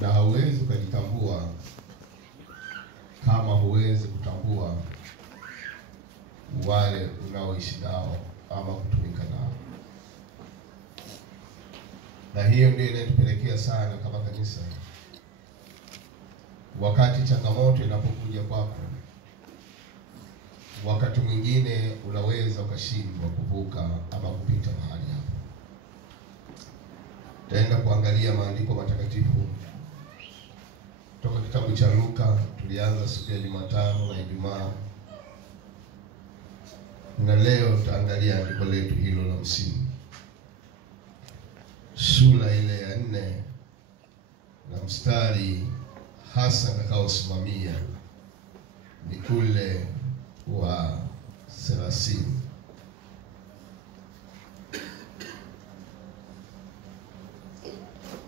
na hauwezi kujitambua kama huwezi kutambua wale unaoishi nao ama kutumika nao. Na hiyo ndio inatupelekea sana kama kanisa, wakati changamoto inapokuja kwako, wakati mwingine unaweza ukashindwa kuvuka ama kupita mahali hapo. Taenda kuangalia maandiko matakatifu kutoka kitabu cha Luka. Tulianza siku ya Jumatano na Ijumaa, na leo tutaangalia andiko letu hilo la msingi, sura ile ya 4 na mstari hasa nakaosimamia ni ule wa 30.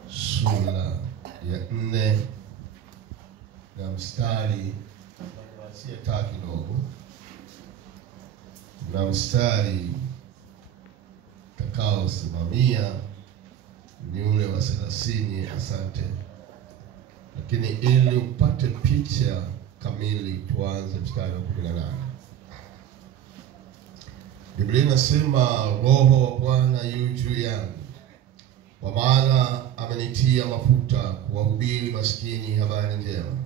Sura ya 4 na mstari asieta kidogo, na mstari takaosimamia ni ule wa 30. Asante. Lakini ili upate picha kamili, tuanze mstari wa 18. Biblia inasema, Roho wa Bwana yu juu yangu, kwa maana amenitia mafuta kuwahubiri maskini habari njema.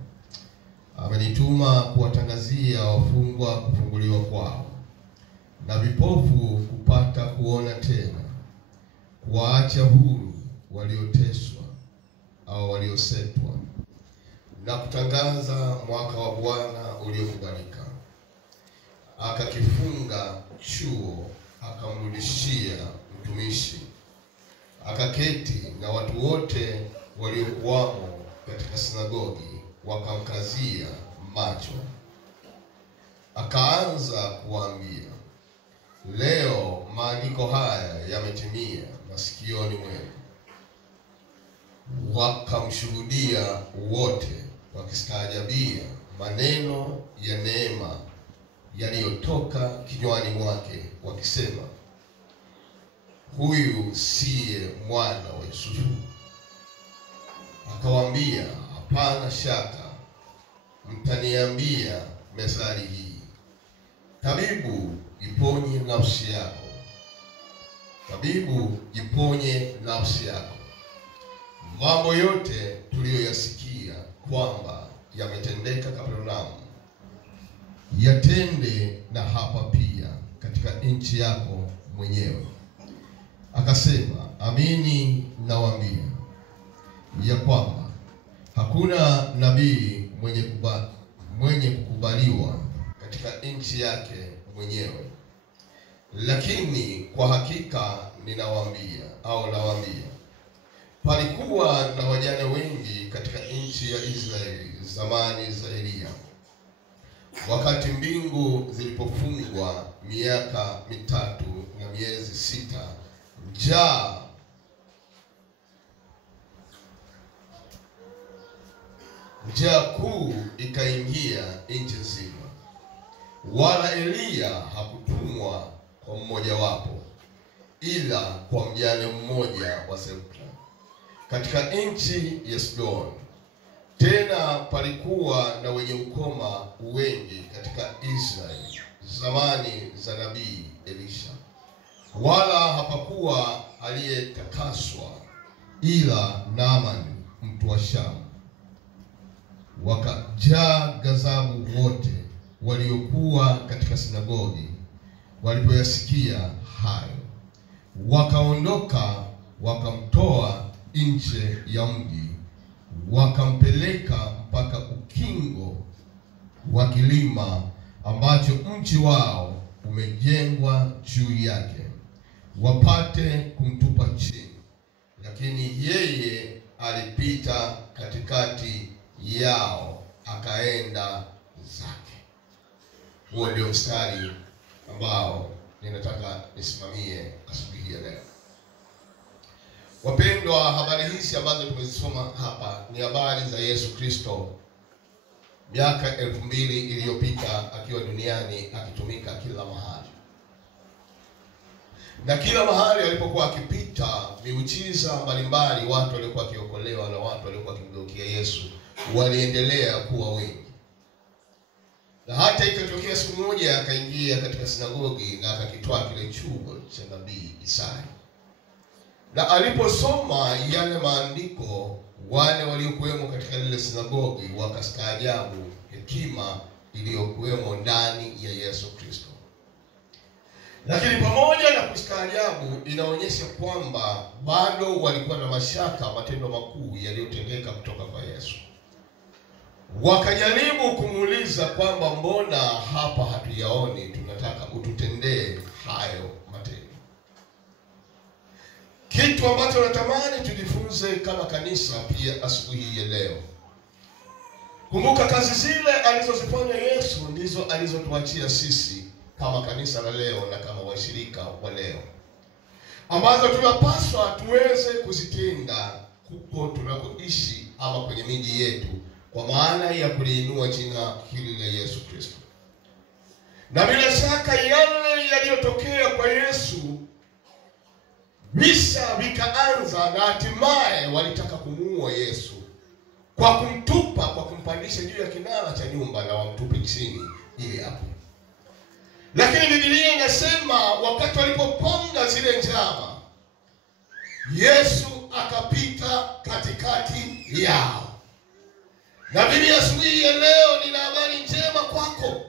Amenituma kuwatangazia wafungwa kufunguliwa kwao, na vipofu kupata kuona tena, kuwaacha huru walioteswa au waliosetwa, na kutangaza mwaka wa Bwana uliokubalika. Akakifunga chuo, akamrudishia mtumishi. Akaketi na watu wote waliokuwamo katika sinagogi wakamkazia macho. Akaanza kuwaambia, leo maandiko haya yametimia masikioni mwenu. Wakamshuhudia wote wakistaajabia maneno ya neema yaliyotoka kinywani mwake, wakisema, huyu siye mwana wa Yusufu? Akawaambia, hapana shaka mtaniambia methali hii, tabibu iponye nafsi yako. Tabibu iponye nafsi yako. Mambo yote tuliyoyasikia kwamba yametendeka Kapernaumu, yatende na hapa pia katika nchi yako mwenyewe. Akasema, amini nawaambia ya kwamba hakuna nabii mwenye kukubaliwa katika nchi yake mwenyewe. Lakini kwa hakika nawaambia, palikuwa na wajane wengi katika nchi ya Israeli zamani za Elia, wakati mbingu zilipofungwa miaka 3 na miezi 6, njaa kuu ikaingia nchi nzima, wala Elia hakutumwa kwa mmoja wapo, ila kwa mjane mmoja wa Sarepta katika nchi ya Sidoni. Tena palikuwa na wenye ukoma wengi katika Israeli zamani za nabii Elisha, wala hapakuwa aliyetakaswa ila Naamani mtu wa Shamu. Wakajaa ghadhabu wote waliokuwa katika sinagogi walipoyasikia hayo. Wakaondoka wakamtoa nje ya mji, wakampeleka mpaka ukingo wa kilima ambacho mji wao umejengwa juu yake, wapate kumtupa chini. Lakini yeye alipita katikati yao akaenda zake. Huo ndio mstari ambao ninataka nisimamie asubuhi ya leo. Wapendwa, habari hizi ambazo tumezisoma hapa ni habari za Yesu Kristo miaka 2000 iliyopita, akiwa duniani akitumika kila mahali. Na kila mahali alipokuwa akipita, miujiza mbalimbali, watu walikuwa wakiokolewa na watu walikuwa wakimgeukia kumgeukia Yesu waliendelea kuwa wengi. Na hata ikatokea siku moja akaingia katika sinagogi na akakitwaa kile chuo cha nabii Isaya. Na aliposoma yale maandiko, wale waliokuwemo katika lile sinagogi wakastaajabu hekima iliyokuwemo ndani ya Yesu Kristo. Lakini pamoja na kustaajabu, inaonyesha kwamba bado walikuwa na mashaka matendo makuu yaliyotendeka kutoka kwa Yesu. Wakajaribu kumuuliza kwamba mbona hapa hatuyaoni, tunataka ututendee hayo matendo. Kitu ambacho natamani tujifunze kama kanisa pia asubuhi ya leo. Kumbuka kazi zile alizozifanya Yesu ndizo alizotuachia sisi kama kanisa la leo na kama washirika wa leo, ambazo tunapaswa tuweze kuzitenda huko tunakoishi ama kwenye miji yetu, kwa maana ya kuliinua jina hili la Yesu Kristo. Na bila shaka yale yaliyotokea kwa Yesu, visa vikaanza na hatimaye walitaka kumuua Yesu kwa kumtupa, kwa kumpandisha juu ya kinara cha nyumba na wamtupe chini ili hapo. Lakini Biblia inasema wakati walipopanga zile njama, Yesu akapita katikati yao. Na Biblia asubuhi ya leo nina habari njema kwako,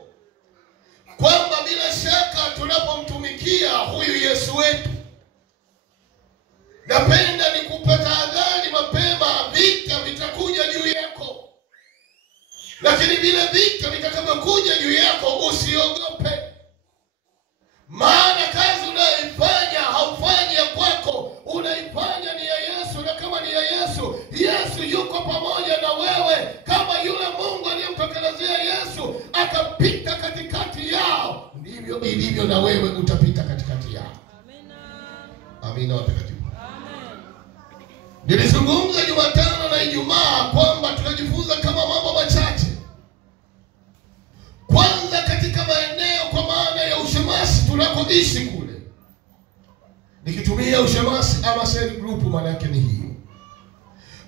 kwamba bila shaka tunapomtumikia huyu Yesu wetu, napenda nikupe tahadhari mapema, vita vitakuja juu yako. Lakini vile vita vitakapokuja juu yako usiogope. Maana kazi unayoifanya haufanyi ya kwako, unaifanya ni ya Yesu. Na kama ni ya Yesu, Yesu yuko pamoja na wewe. Kama yule Mungu aliyemtokelezea Yesu akapita katikati yao, ndivyo ilivyo na wewe utapita katikati yao. Amina. Amina watakatifu. Amen. Nilizungumza Jumatano na Ijumaa kwamba tunajifunza kama mambo machache. Kwanza, katika maeneo kwa maana ya ushemasi tunakoishi kule. Nikitumia ushemasi ama cell group, maana yake ni hiyo.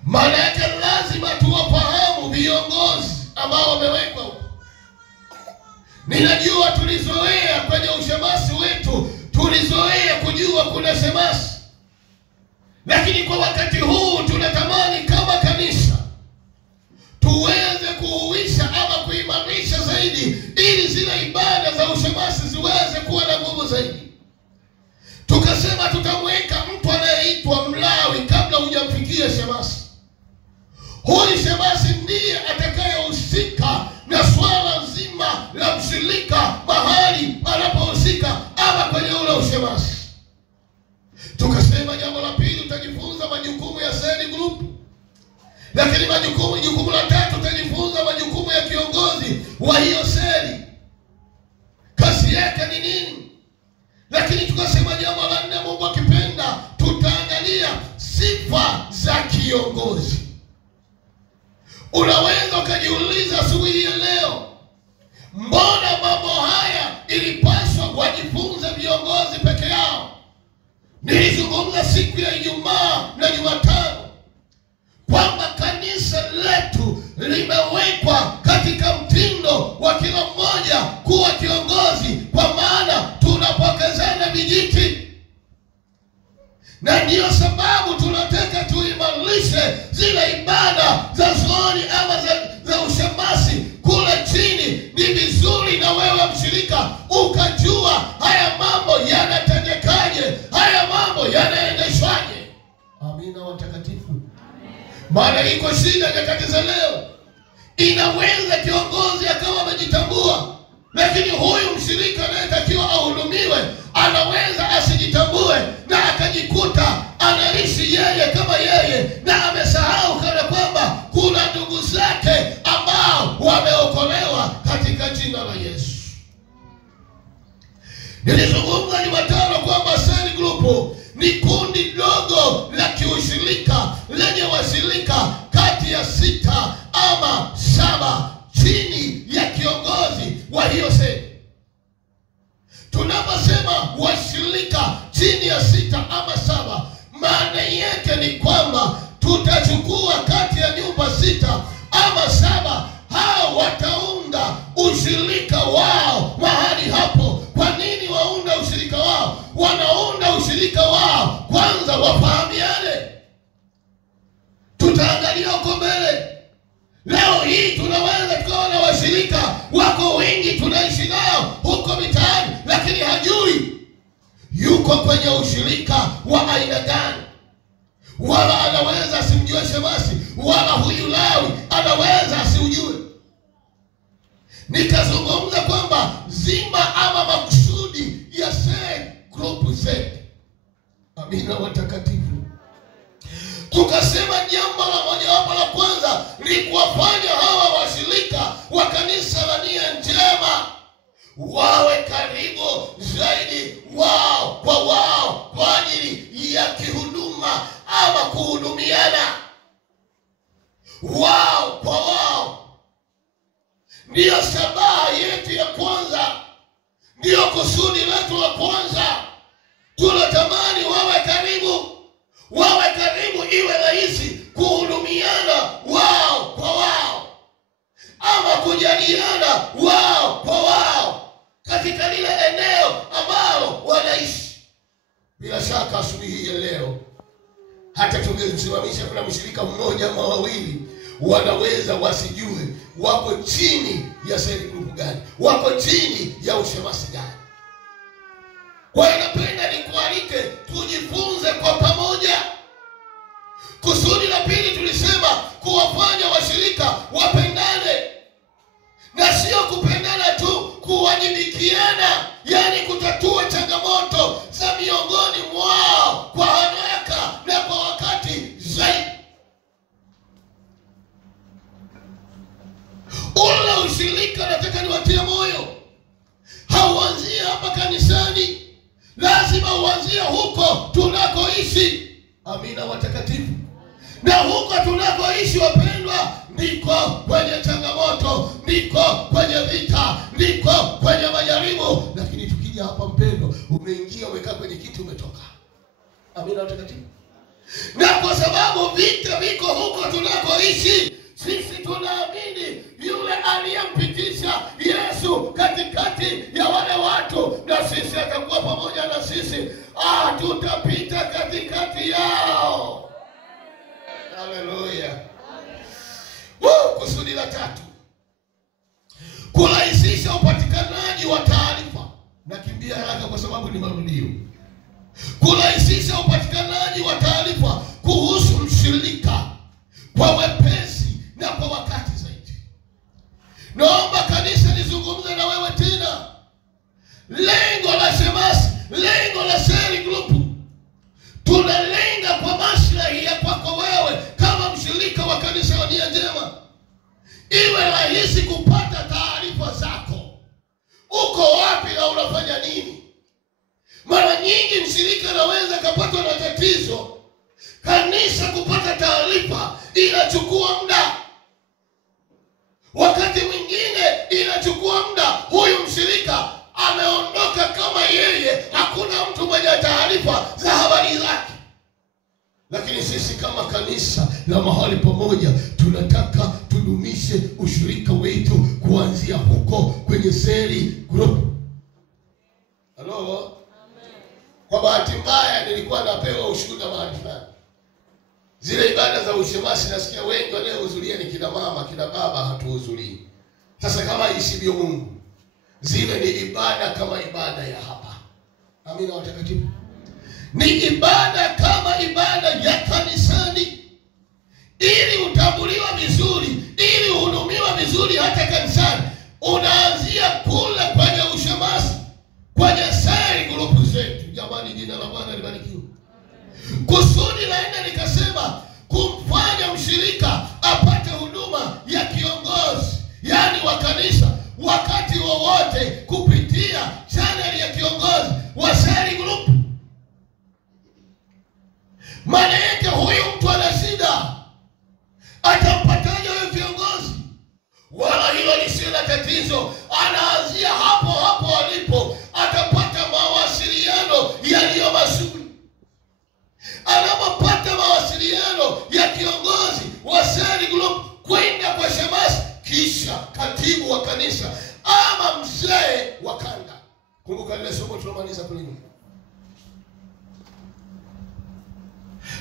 Maana yake lazima tuwafahamu viongozi ambao wamewekwa huko. Ninajua tulizoea kwenye ushemasi wetu, tulizoea kujua kuna shemasi. Lakini kwa wakati huu tunatamani kama kanisa tuweze kuuisha ama kuimarisha zaidi, ili zile ibada za ushemasi ziweze kuwa na nguvu zaidi. Tukasema tutamweka mtu anayeitwa Mlawi kabla hujamfikia shemasi. Huyu shemasi ndiye atakayehusika na swala nzima la mshirika mahali anapohusika ama kwenye ule ushemasi. Tukasema jambo la pili, tutajifunza majukumu ya cell group. Lakini jukumu la tatu tutajifunza majukumu ya kiongozi wa hiyo seli. Kazi yake ni nini? Lakini tukasema jambo la nne, Mungu akipenda, tutaangalia sifa za kiongozi. Unaweza ukajiuliza asubuhi ya leo, mbona mambo haya ilipaswa wajifunze viongozi peke yao? Nilizungumza siku ya Ijumaa na Jumatano kwamba kanisa letu limewekwa katika mtindo wa kila mmoja kuwa kiongozi, kwa maana tunapokezana vijiti. Na ndiyo sababu tunataka tuimarishe zile ibada za zooni ama za ushemasi kule chini. Ni vizuri na wewe mshirika ukajua haya mambo yanatendekaje, haya mambo yanaendeshwaje. Amina watakatifu. Maana iko shida nyakati za leo. Inaweza kiongozi akawa amejitambua, lakini huyu mshirika anayetakiwa ahudumiwe anaweza asijitambue na akajikuta anaishi yeye kama yeye, na amesahau kana kwamba kuna ndugu zake ambao wameokolewa katika jina la Yesu. Nilizungumza Jumatano kwamba cell group ni kundi dogo la kiushirika lenye washirika kati ya 6 ama 7 chini ya kiongozi wa hiyo seli. Tunaposema washirika chini ya 6 ama 7, maana yake ni kwamba tutachukua kati ya nyumba 6 ama 7, hao wataunda ushirika wao mahali hapo. Kwa nini waunda ushirika wao? Wanaunda ushirika wao kwanza wafahamiane. Tutaangalia huko mbele. Leo hii tunaweza tukawa na washirika wako wengi tunaishi nao huko mitaani, lakini hajui yuko kwenye ushirika wa aina gani. Wala anaweza asimjue shemasi, wala huyu Lawi anaweza asiujue. Nikazungumza kwamba zima ama makusudi ya Cell Group Z. Amina watakatifu. Tukasema jambo la mojawapo la kwanza ni kuwafanya hawa washirika wa kanisa la Nia Njema wawe karibu zaidi wao kwa ajili ya kihuduma ama kuhudumiana wao kwa wao. Ndiyo shabaha yetu ya kwanza, ndiyo kusudi letu la kwanza. Tunatamani wawe karibu, iwe rahisi kuhudumiana wao kwa wao ama kujaliana wao kwa wao katika lile eneo ambalo wanaishi. Bila shaka asubuhi hii ya leo hata tungesimamisha kuna mshirika mmoja ama wawili, wanaweza wasijue wako chini ya Cell Group gani, wako chini ya ushemasi gani. Kwa hiyo napenda nikualike tujifunze kwa pamoja. Kusudi la pili tulisema kuwafanya washirika wapendane, na sio kupendana tu, kuwajibikiana, yani kutatua changamoto za miongoni mwao kwa haraka na kwa wakati zaidi. Ule ushirika nataka niwatie moyo, hauanzie hapa kanisani, lazima uanzie huko tunakoishi. Amina watakatifu. Na huko tunakoishi wapendwa, ndiko kwenye changamoto, ndiko kwenye vita, ndiko kwenye majaribu. Lakini tukija hapa mpendwa, umeingia umekaa kwenye kiti umetoka. Amina watakatifu. Na kwa sababu vita viko huko tunakoishi, sisi tunaamini yule aliyempitisha Yesu katikati ya wale watu, na sisi atakuwa pamoja na sisi. Tutapita katikati yao. Haleluya. Kusudi la tatu, kurahisisha upatikanaji wa taarifa. Nakimbia haraka kwa sababu ni marudio. Kurahisisha upatikanaji wa taarifa kuhusu mshirika kwa wepesi na kwa wakati zaidi. Naomba kanisa nizungumze na wewe tena. Lengo la shemasi, lengo la Cell Group, tunalenga kwa maslahi ya kwako wewe kama mshirika wa kanisa la Nia Njema. Iwe rahisi kupata taarifa zako. Uko wapi na unafanya nini? Mara nyingi mshirika anaweza kapatwa na tatizo, kanisa kupata taarifa inachukua muda. Wakati mwingine inachukua muda, huyu mshirika ameondoka kama yeye hakuna mtu mwenye taarifa za habari zake. Lakini sisi kama kanisa la mahali pamoja tunataka tudumishe ushirika wetu kuanzia huko kwenye Cell Group. Hello? Kwa bahati mbaya nilikuwa napewa ushuhuda mahali fulani. Zile ibada za ushemasi nasikia wengi wanaohudhuria ni kina mama, kina baba hatuhudhurii. Sasa kama isivyo Mungu, zile ni ibada kama ibada ya hapa. Amina watakatifu. Ni ibada kama ibada ya kanisani. Ili utambuliwa vizuri, ili uhudumiwa vizuri hata kanisani, unaanzia kule kwenye ushemasi, kwenye Cell Group zetu. Jamani, jina la Bwana libarikiwe. Kusudi la nne nikasema kumfanya mshirika apate huduma ya kiongozi, yani wa kanisa, wakati wowote kupitia channel ya kiongozi wa Cell Group. Maana yake huyu mtu ana shida, atampataje huyo kiongozi? Wala hilo lisilo tatizo, anaanzia hapo hapo alipo, atapata mawasiliano yaliyo mazuri. Anapopata mawasiliano ya kiongozi wa Cell Group katibu wa kanisa ama mzee wa kanda. Kumbuka lile somo tulomaliza kule nyuma.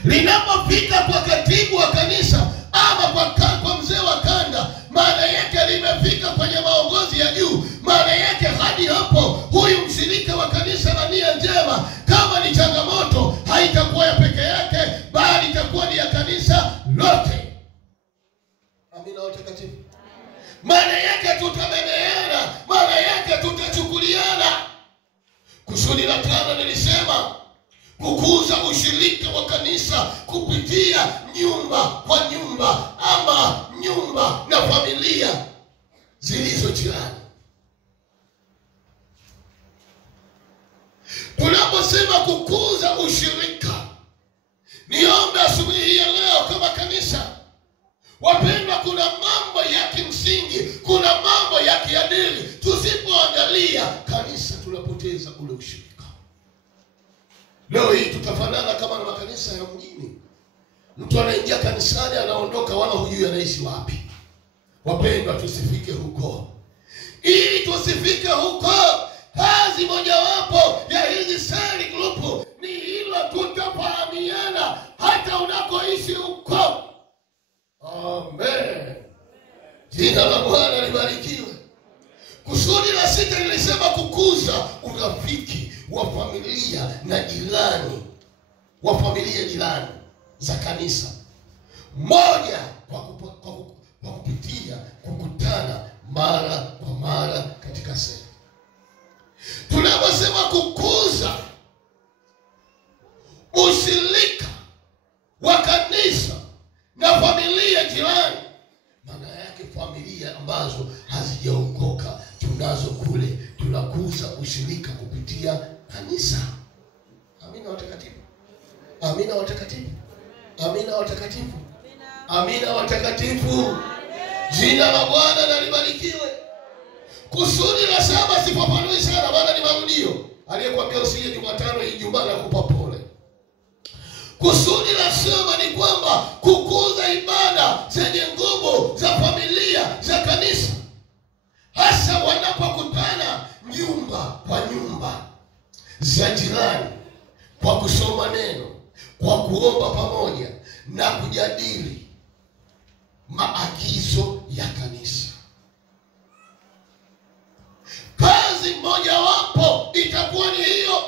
Linapofika kwa katibu wa kanisa ama kwa mzee wa kanda, maana yake limefika kwenye maongozi ya juu. Maana yake hadi hapo huyu mshirika wa kanisa na nia njema, kama ni changamoto, haitakuwa ya peke yake, bali itakuwa ni ya kanisa lote. Amina watakatifu. Maana yake tutabebeana, maana yake tutachukuliana. Kusudi la 5 nilisema kukuza ushirika wa kanisa kupitia nyumba kwa nyumba ama nyumba na familia zilizo jirani. Tunaposema kukuza ushirika, niombe asubuhi hii ya leo kama kanisa, wapendwa, kuna mambo ya kimsingi, kuna mambo ya kiadili. Tusipoangalia kanisa tunapoteza ule ushirika. Leo hii tutafanana kama na makanisa ya mjini. Mtu anaingia kanisani anaondoka, wala hujui anaishi wapi. Wapendwa, tusifike huko. Ili tusifike huko, kazi mojawapo ya hizi sali group ni hilo, tutafahamiana hata unakoishi huko. Amen. Jina la Bwana libarikiwe. Kusudi la 6 nilisema kukuza urafiki wa familia na jirani, wa familia jirani za kanisa. Moja, kwa kupitia kukutana mara kwa mara katika sala. Tunaposema kukuza ushirika wa kanisa na familia jirani, maana yake familia ambazo hazijaokoka tunazo kule, tunakuza ushirika kupitia kanisa. Amina watakatifu. Amina watakatifu. Amina watakatifu. Amina watakatifu. Jina la Bwana na libarikiwe. Kusudi la 7 sifafanui sana, maana ni marudio. Aliyekwambia usije Jumatano Ijumaa na kupa pole. Kusudi la 7 ni kwamba kukuza ibada zenye nguvu za familia za kanisa, hasa wanapokutana nyumba kwa nyumba za jirani, kwa kusoma neno, kwa kuomba pamoja na kujadili maagizo ya kanisa. Kazi moja wapo itakuwa ni hiyo.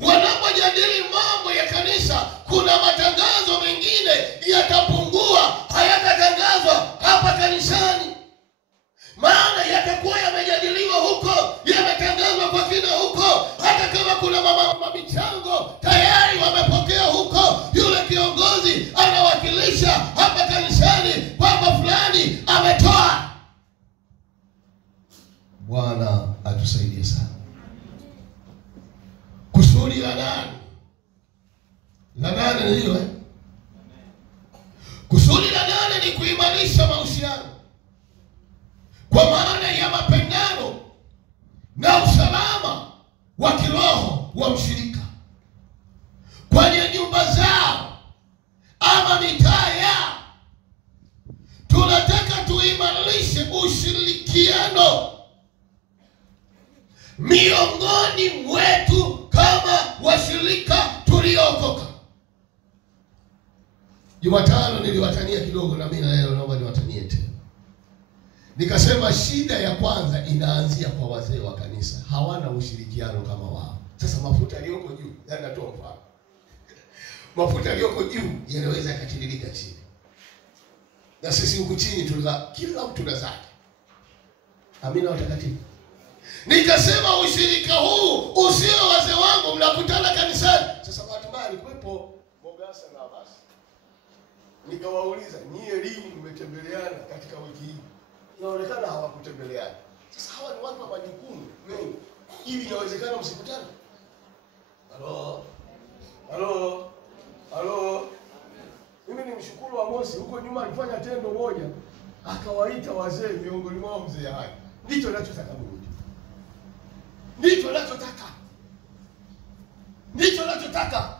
Wanapojadili mambo ya kanisa, kuna matangazo mengine yatapungua, hayatatangazwa hapa kanisani. Maana yatakuwa yamejadiliwa huko, yametangazwa kwa kina huko. Hata kama kuna mama michango tayari wamepokea huko, yule kiongozi anawakilisha hapa kanisani, baba fulani ametoa. Bwana atusaidie sana. Kusudi la 8. La 8 ni hiyo. Kusudi la 8 ni kuimarisha mahusiano kwa maana ya mapendano na usalama wa kiroho wa mshirika kwenye nyumba zao ama mitaa yao. Tunataka tuimarishe ushirikiano miongoni mwetu kama washirika tuliokoka. Jumatano niliwatania kidogo, na mimi leo naomba niwatanie tena. Nikasema shida ya kwanza inaanzia kwa wazee wa kanisa, hawana ushirikiano kama wao. Sasa mafuta yaliyoko juu, natoa mfano. Mafuta yaliyoko juu yanaweza yakatiririka chini. Na sisi huku chini kila mtu na zake. Amina watakatifu. Nikasema ushirika huu usio wazee wangu mnakutana kanisani. Sasa bahati mbaya alikuwepo Mogasa na Abasi. Nikawauliza, nyie lini mmetembeleana katika wiki hii? Inaonekana hawakutembeleana. Sasa hawa ni watu wa majukumu mengi. Hivi inawezekana msikutane? Halo. Mimi ni mshukuru wa Mosi, huko nyuma alifanya tendo moja, akawaita wazee, miongoni mwao mzee hai. Ndicho ninachotaka Mungu. Ndicho ninachotaka.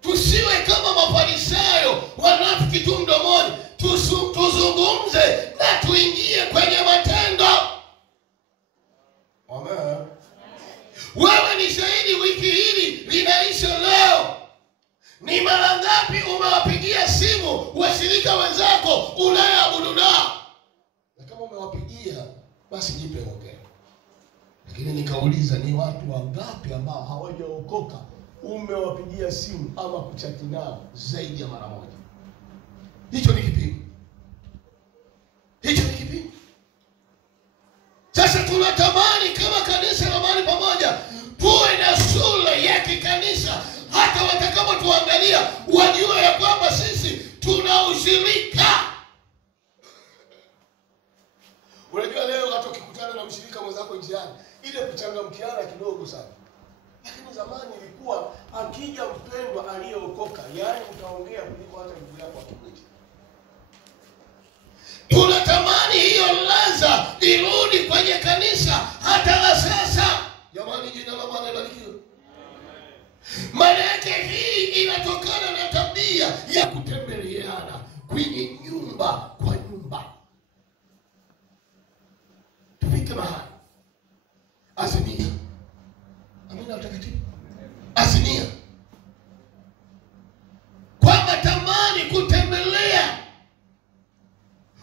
Tusiwe kama Mafarisayo wanafiki tu mdomoni. Tuzungumze na tuingie kwenye matendo. Amen. Wewe ni shahidi, wiki hili linaisha leo. Ni mara ngapi umewapigia simu washirika wenzako unayeabudu nao? Na kama umewapigia, basi jipe hongera. Lakini nikauliza, ni watu wangapi ambao hawajaokoka umewapigia simu ama kuchati nao zaidi ya mara moja? Hicho ni kipimo. Hicho ni kipimo. Sasa tunatamani kama kanisa la mahali pamoja tuwe na shule ya kikanisa, hata watakapotuangalia wajue ya kwamba sisi tuna ushirika. Unajua leo hata ukikutana na mshirika mwenzako njiani, ile kuchangamkiana kidogo sana. Lakini zamani ilikuwa akija mpendwa aliyeokoka, yaani utaongea kuliko hata ndugu yako akikuita. Tunatamani hiyo laza irudi kwenye kanisa hata la sasa. Jamani, jina la Bwana libarikiwe. Maana yake hii inatokana na tabia ya kutembeleana kwenye nyumba kwa nyumba. Tufike mahali azimia. Amina utakatifu. Azimia kwamba tamani kutembelea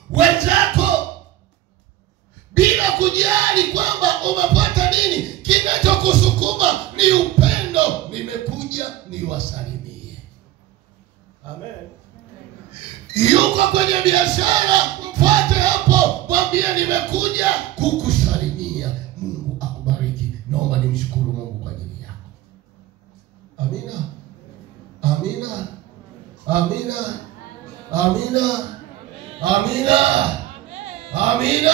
wenzako bila kujali kwamba umepata nini. Kinachokusukuma ni upendo. Nimekuja niwasalimie. Amen. Yuko kwenye biashara, mfuate hapo, mwambie nimekuja kukusalimia. Mungu akubariki. Naomba nimshukuru Mungu kwa ajili yako. Amina. Amina. Amina. Amina. Amina. Amina.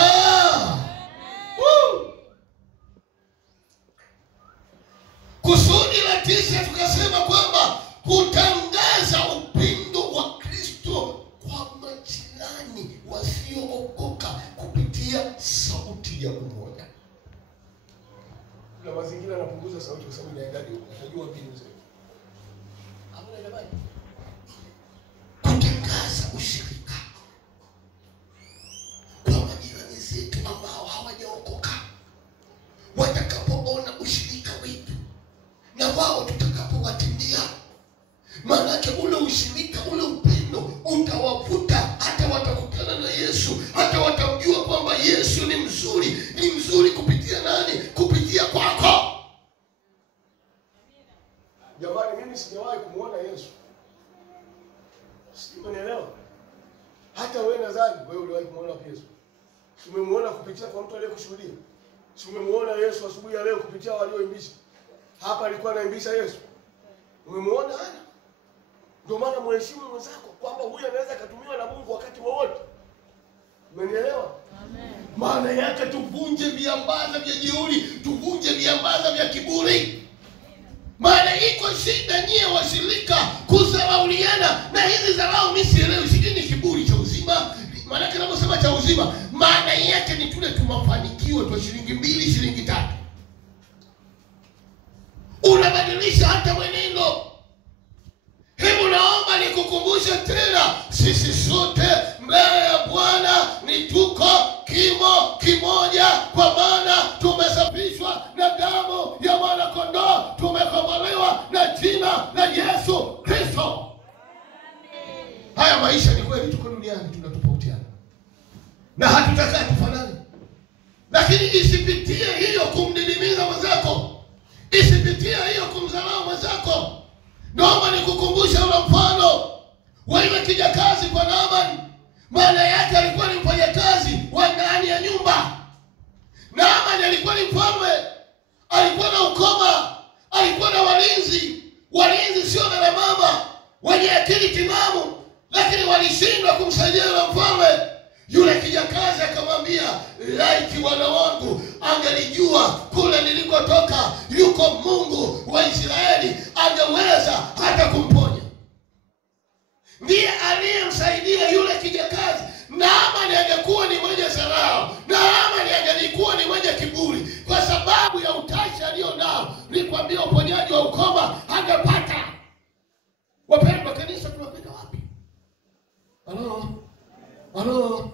Kusudi la 9 tukasema kwamba kutangaza upendo wa Kristo kwa majirani wasiookoka kupitia sauti ya umoja. Na mazingira yanapunguza sauti kwa sababu inaendaje huko. Unajua mbinu zetu. Hamna jamani. Kutangaza ushirika kwa majirani zetu ambao hawajaokoka. Watakapoona ushirika wetu na wao tutakapowatendea, maana ule ushirika, ule upendo utawavuta, hata watakutana na Yesu, hata watamjua kwamba Yesu ni mzuri. Ni mzuri kupitia nani? Kupitia kwako. Jamani, mimi sijawahi kumuona Yesu. Simuelewa. Hata wewe nadhani wewe uliwahi kumuona Yesu. Umemuona kupitia kwa mtu aliyekushuhudia. Umemuona Yesu asubuhi ya leo kupitia walioimbisha. Hapa alikuwa anaimbisha Yesu. Umemuona hana? Ndio maana mheshimu mwenzako kwamba huyu anaweza kutumiwa na Mungu wakati wowote. Umenielewa? Amen. Maana yake tuvunje viambaza vya jeuri, tuvunje viambaza vya kiburi. Maana iko shida nyie washirika kudharauliana, na hizi dharau mimi sielewi, sijui ni kiburi cha uzima. Maana yake naposema cha uzima, maana yake ni tule tumafanikiwe kwa shilingi 2, shilingi 3. Unabadilisha hata mwenendo. Hebu naomba nikukumbushe tena, sisi sote mbele ya Bwana ni tuko kimo kimoja, kwa maana tumesafishwa na damu ya mwana kondoo, tumekombolewa na jina la Yesu Kristo. Haya maisha ni kweli, tuko duniani tunatofautiana na hatutakaa tufanane, lakini isipitie hiyo kumdidimiza mwenzako, isipitie hiyo kumdharau mwenzako. Naomba nikukumbusha ule mfano wa yule kijakazi kwa Naamani. Maana yake alikuwa ni mfanyakazi wa ndani ya nyumba. Naamani alikuwa ni mfalme, alikuwa na ukoma, alikuwa na walinzi. Walinzi sio na mama, wenye akili timamu, lakini walishindwa kumsaidia yule mfalme. Yule kijakazi akamwambia, laiti bwana wangu angelijua kule nilikotoka yuko Mungu wa Israeli, angeweza hata kumponya. Ndiye aliyemsaidia yule kijakazi. Naamani angekuwa ni mwenye dharau, Naamani angelikuwa ni mwenye kiburi, kwa sababu ya utashi alionao, nikwambia uponyaji wa ukoma angepata. Wapendwa, Halo.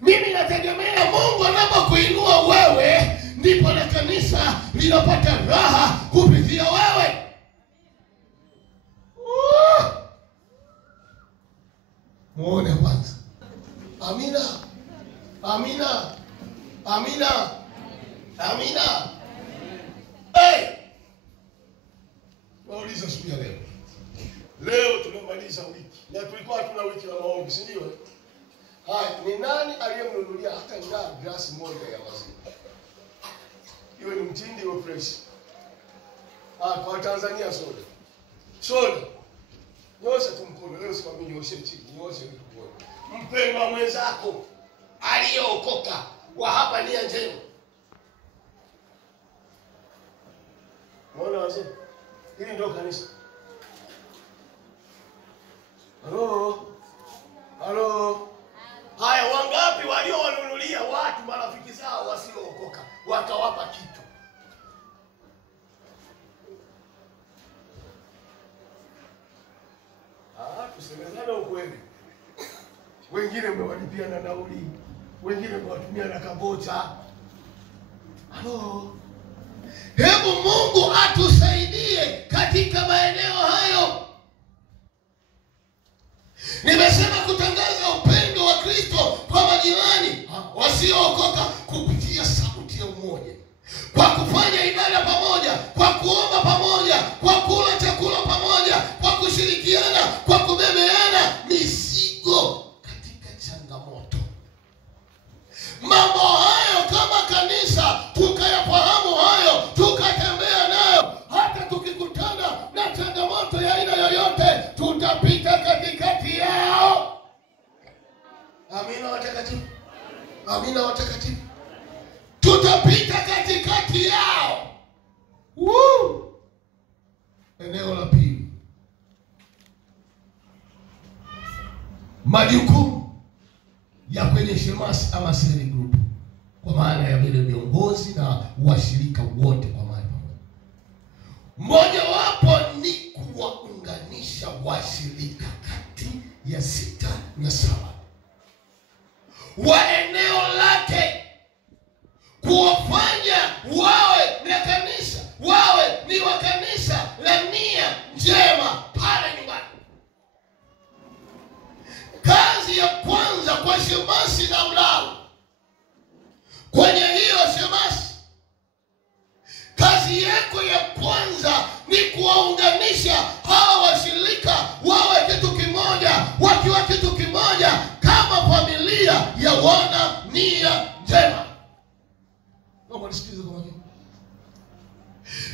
Mimi nategemea Mungu anapokuinua wewe ndipo na kanisa linapata raha kupitia wewe. Muone kwanza. Amina. Nauliza siku ya leo. Leo tumemaliza wiki. Na tulikuwa tuna wiki la maombi, si ndio? Haya, ni nani aliyemnunulia hata glasi moja ya maziwa? Iwe ni mtindi iwe fresh. Kwa Tanzania soda. Nyosha tu mkono. Leo sikwambii nyoshe chini. Nyoshe mkono. Mpendwa mwenzako aliyeokoka wa hapa Nia Njema. Mbona wazee? Hili ndio kanisa. Halo. Haya, wangapi waliowanunulia watu marafiki zao wasiookoka wakawapa kitu? Tusemezane ukweli. Wengine mmewalipia na nauli, wengine mmewatumia na kabocha. Hebu Mungu atusaidie katika maeneo hayo. Nimesema kutangaza upendo wa Kristo kwa majirani wasiookoka kupitia sauti ya umoja, kwa kufanya ibada pamoja, kwa kuomba pamoja, kwa kula chakula pamoja, kwa kushirikiana, kwa kubebeana mizigo katika changamoto. Mambo hayo kama kanisa tukayafahamu hayo, tukatembea nayo, hata tukikutana na changamoto ya aina yoyote tutapita katikati yao. Amina watakatifu. Tutapita katikati yao. Eneo la pili. Majukumu ya kwenye shemasi ama cell group, kwa maana ya vile viongozi na washirika wote kwa maana pamoja. Mmoja wapo ni kuwaunganisha washirika kati ya 6 na 7 wa eneo lake, kuwafanya wawe na kanisa, wawe ni wa kanisa la Nia Njema pale nyumbani. Kazi ya kwanza kwa shemasi na mlawi, kwenye hiyo shemasi, kazi yako ya kwanza ni kuwaunganisha hawa washirika wawe kitu kimoja, wakiwa kitu kimoja kama familia ya wana Nia Njema. Naomba nisikilize kwa makini.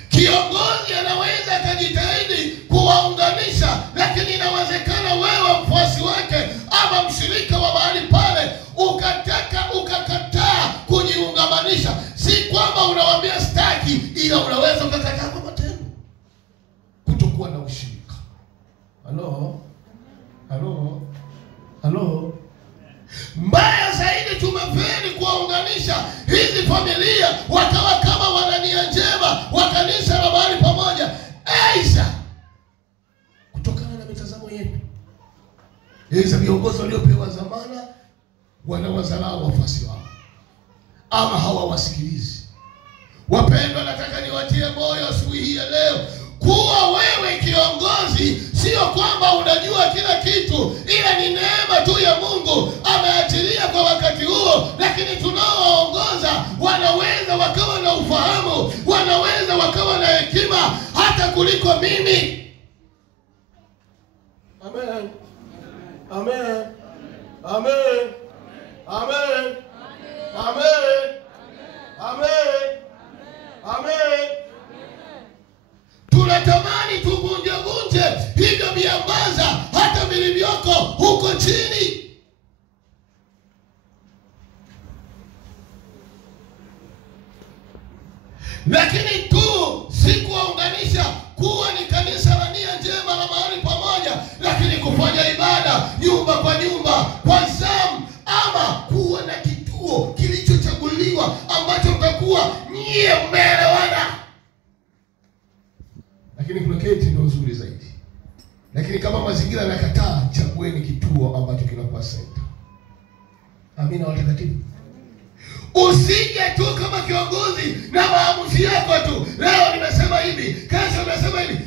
Kiongozi anaweza kujitahidi kuwaunganisha, lakini inawezekana wewe mfuasi wake ama mshirika wa mahali pale ukakataa kujiungamanisha. Si kwamba unawaambia sitaki, ila unaweza ukakataa kwa matendo, kutokuwa na ushirika. Halo. Mbaya zaidi, tumefeli kuwaunganisha hizi familia wakawa kama wana Nia Njema wa kanisa la mahali pamoja, kutokana na mitazamo yetu. Hizi viongozi waliopewa zamana wanawazalao wafuasi wao, ama hawawasikilizi. Wapendwa, nataka niwatie moyo asubuhi hii ya leo kuwa wewe kiongozi sio kwamba unajua kila kitu, ila ni neema tu ya Mungu ameachilia kwa wakati huo. Lakini tunaoongoza wanaweza wakawa na ufahamu, wanaweza wakawa na hekima hata kuliko mimi. Amen. Amen. Amen. Amen. Amen. Amen. Amen. Tunatamani tuvunje hivyo viambaza hata vilivyoko huko chini. Lakini tu si kuwaunganisha kuwa ni kanisa la Nia Njema la mahali pamoja, lakini kufanya ibada nyumba kwa nyumba kwa zamu, ama kuwa na kituo kilichochaguliwa ambacho mtakuwa nyie mmeelewana. Lakini kuna keti ndio nzuri zaidi. Lakini kama mazingira yanakataa, chagueni kituo ambacho Amina watakatifu. Usije tu kama kiongozi na maamuzi yako tu. Leo nimesema hivi, kesho nimesema hivi.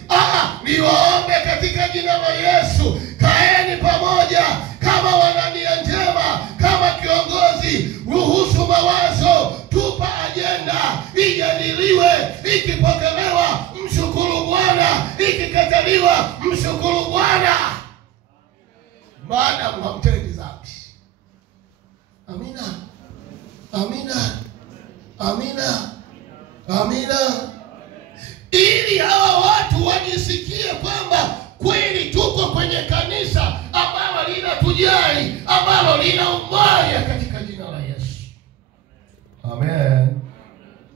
Niwaombe katika jina la Yesu, kaeni pamoja kama wanania njema, kama kiongozi, ruhusu mawazo, tupa agenda, ijadiliwe, ikipokelewa mshukuru Bwana, ikikataliwa mshukuru Bwana. Maana hamtendi dhambi. Amina. Amina. Amina. Amina. Ili hawa watu wajisikie kwamba kweli tuko kwenye kanisa ambalo linatujali, ambalo lina umoja katika jina la Yesu. Amen.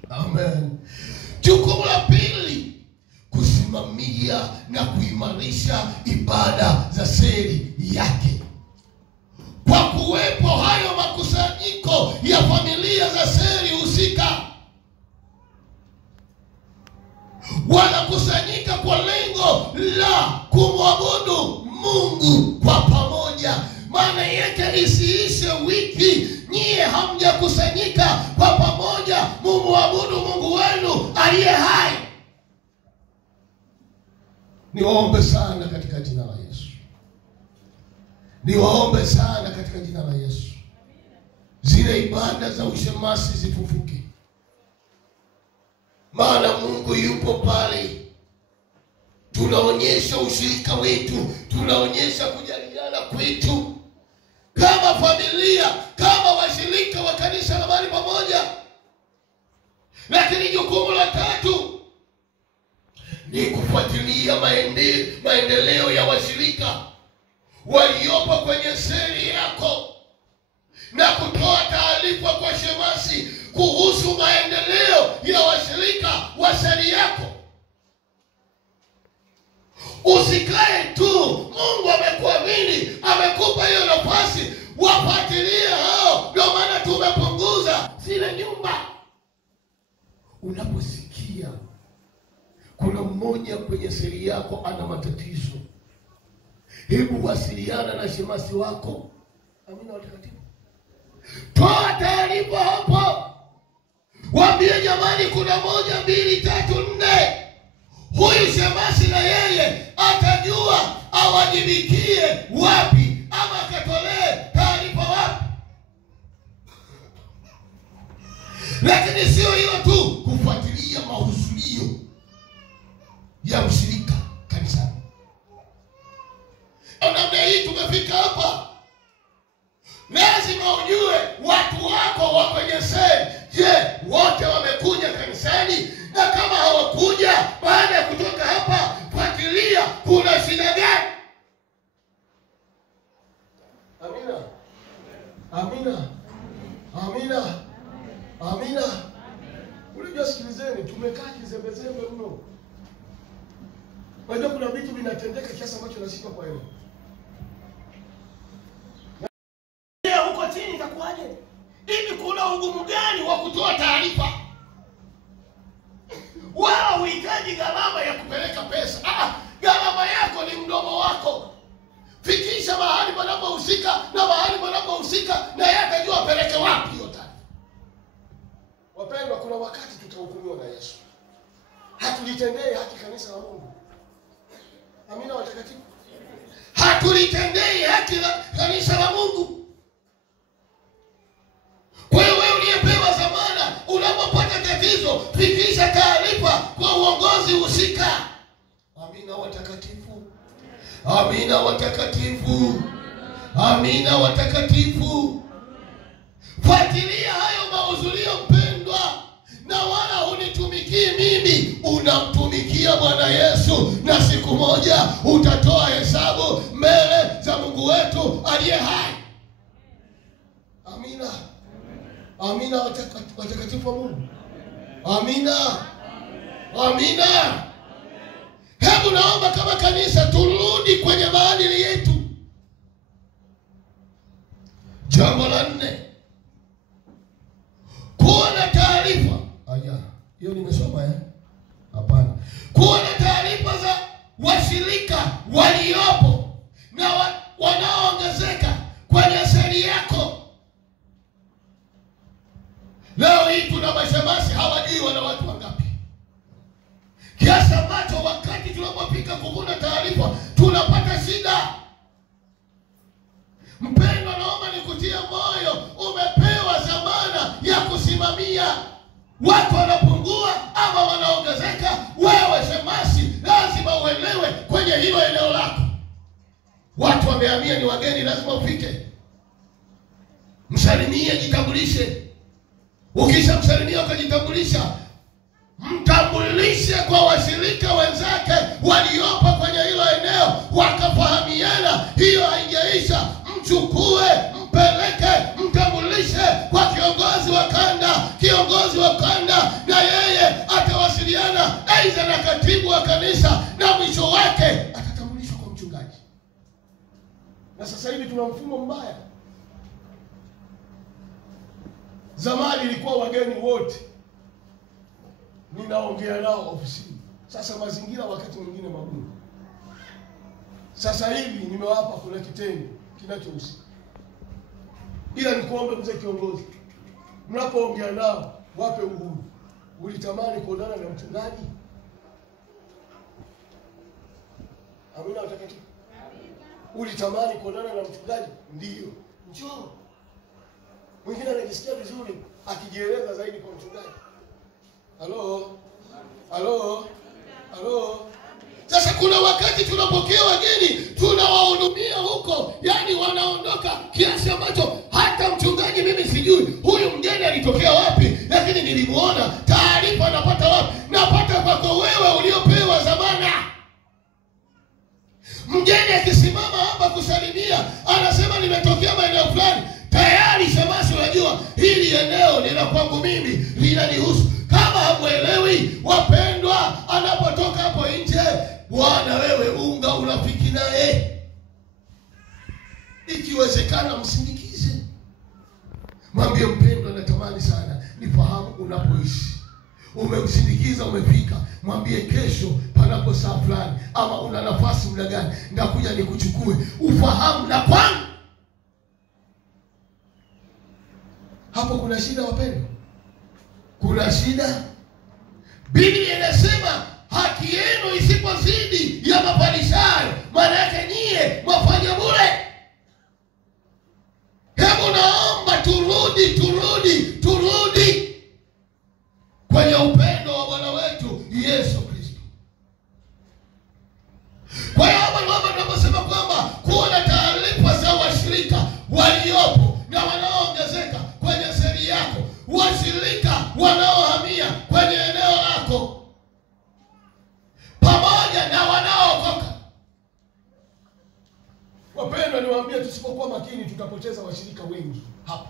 Amen. Jukumu la pili, kusimamia na kuimarisha ibada za seli yake. Kwa kuwepo hayo makusanyiko ya familia za seli husika, wanakusanyika kwa lengo la kumwabudu Mungu kwa pamoja. Maana yake isiishe wiki nyie hamjakusanyika kwa pamoja mumwabudu Mungu wenu aliye hai. Niwaombe sana katika jina la Yesu. Niwaombe sana katika jina la Yesu, zile ibada za ushemasi zifufuke. Maana Mungu yupo pale. Tunaonyesha ushirika wetu, tunaonyesha kujaliana kwetu kama familia, kama washirika wa kanisa la mahali pamoja. Lakini jukumu la tatu ni kufuatilia maendeleo ya washirika waliopo kwenye seli yako na kutoa taarifa kwa shemasi kuhusu maendeleo ya washirika wa seli yako. Usikae tu, Mungu amekuamini, amekupa hiyo nafasi, wafuatilie hao. Ndio maana tumepunguza zile nyumba. Unaposikia kuna mmoja kwenye seli yako ana matatizo, hebu wasiliana na shemasi wako. Amina watakatifu. Toa taarifa hapo. Waambie jamani, kuna 1, 2, 3, 4. Huyu shemasi na yeye atajua awajibikie wapi ama akatolee taarifa wapi. Lakini sio hilo tu, kufuatilia mahudhurio ya mshirika kanisani. Namna hii tumefika hapa, lazima ujue watu wako wa kwenye seli. Je, wote wamekuja kanisani? Na kama hawakuja, baada ya kutoka hapa, fuatilia kuna shida gani. Amina. Amina. Amina. Amina. Unajua, sikilizeni, tumekaa kizembezembe mno. Unajua kuna vitu vinatendeka kiasi ambacho nashika kwa hilo. Huko chini itakuwaje? Hivi kuna ugumu gani wa kutoa taarifa? Wao uhitaji gharama ya kupeleka pesa. Gharama yako ni mdomo wako. Fikisha mahali panapohusika, na mahali panapohusika na yeye atajua apeleke wapi hiyo taarifa. Wapendwa, kuna wakati tutahukumiwa na Yesu. Hatulitendei haki kanisa la Mungu. Amina watakatifu. Hatulitendei haki kanisa la Mungu. Kwa hiyo wewe uliyepewa dhamana, unapopata tatizo, fikisha taarifa kwa uongozi husika. Amina watakatifu. Amina watakatifu. Amina watakatifu. Fuatilia hayo mahudhurio mpendwa, na wala hunitumikii mimi, unamtumikia Bwana Yesu, na siku moja utatoa hesabu mbele za Mungu wetu aliye hai. Amina. Amina watakatifu wa Mungu. Amina. Amina. Hebu naomba kama kanisa turudi kwenye maadili yetu. Jambo la 4, kuwa na taarifa. Hiyo nimesoma Hapana. Kuwa na taarifa za washirika waliopo na wanaoongezeka kwenye seli yako. hawajui wana watu wangapi. Kiasi ambacho wakati tunapofika kuvuna taarifa tunapata shida. Mpendwa, naomba nikutie moyo, umepewa dhamana ya kusimamia. Watu wanapungua ama wanaongezeka, wewe shemasi lazima uelewe kwenye hilo eneo lako. Watu wamehamia, ni wageni, lazima ufike. Msalimie, jitambulishe. Ukishamsalimia ukajitambulisha, mtambulishe kwa washirika wenzake waliopo kwenye hilo eneo, wakafahamiana. Hiyo haijaisha, mchukue, mpeleke, mtambulishe kwa kiongozi wa kanda. Kiongozi wa kanda na yeye atawasiliana aidha na katibu wa kanisa, na mwisho wake atatambulishwa kwa mchungaji. Na sasa hivi tuna mfumo mbaya. Zamani ilikuwa wageni wote ninaongea nao ofisini. Sasa mazingira wakati mwingine magumu. Sasa hivi nimewapa kuna kitengo kinachohusika. Ila nikuombe mzee kiongozi, mnapoongea nao wape uhuru. Ulitamani kuonana na mchungaji? Amina watakatifu. Ulitamani kuonana na mchungaji? Ndio. Njoo. Mwingine anajisikia vizuri akijieleza zaidi kwa mchungaji. Halo. Sasa kuna wakati tunapokea wageni, tunawahudumia huko, yani wanaondoka kiasi ambacho hata mchungaji mimi sijui huyu mgeni alitokea wapi, lakini nilimuona, taarifa napata wapi? Napata kwako wewe uliopewa dhamana. Mgeni akisimama hapa kusalimia, anasema nimetokea maeneo fulani, tayari shemasi unajua hili eneo ni la kwangu mimi, linanihusu. Kama hamuelewi wapendwa, anapotoka hapo nje, bwana wewe unga urafiki naye. Ikiwezekana msindikize. Mwambie mpendwa, natamani sana nifahamu unapoishi. Umemsindikiza, umefika, mwambie kesho panapo saa fulani ama una nafasi muda gani ndakuja nikuchukue, ufahamu na kwangu. Hapo kuna shida wapendwa. Kuna shida. Biblia inasema haki yenu isipozidi ya Mafarisayo, maana yake nyie mwafanya bure. Hebu naomba turudi kwenye upendo wa Bwana wetu Yesu Kristo. Kwa hiyo hapa tunaposema kwamba kuona taarifa za washirika waliopo na wanaoongezeka kwenye seli yako, washirika wanaohamia kwenye eneo lako, pamoja na wanaookoka. Wapendwa, niwaambie, tusipokuwa makini tutapoteza washirika wengi hapa.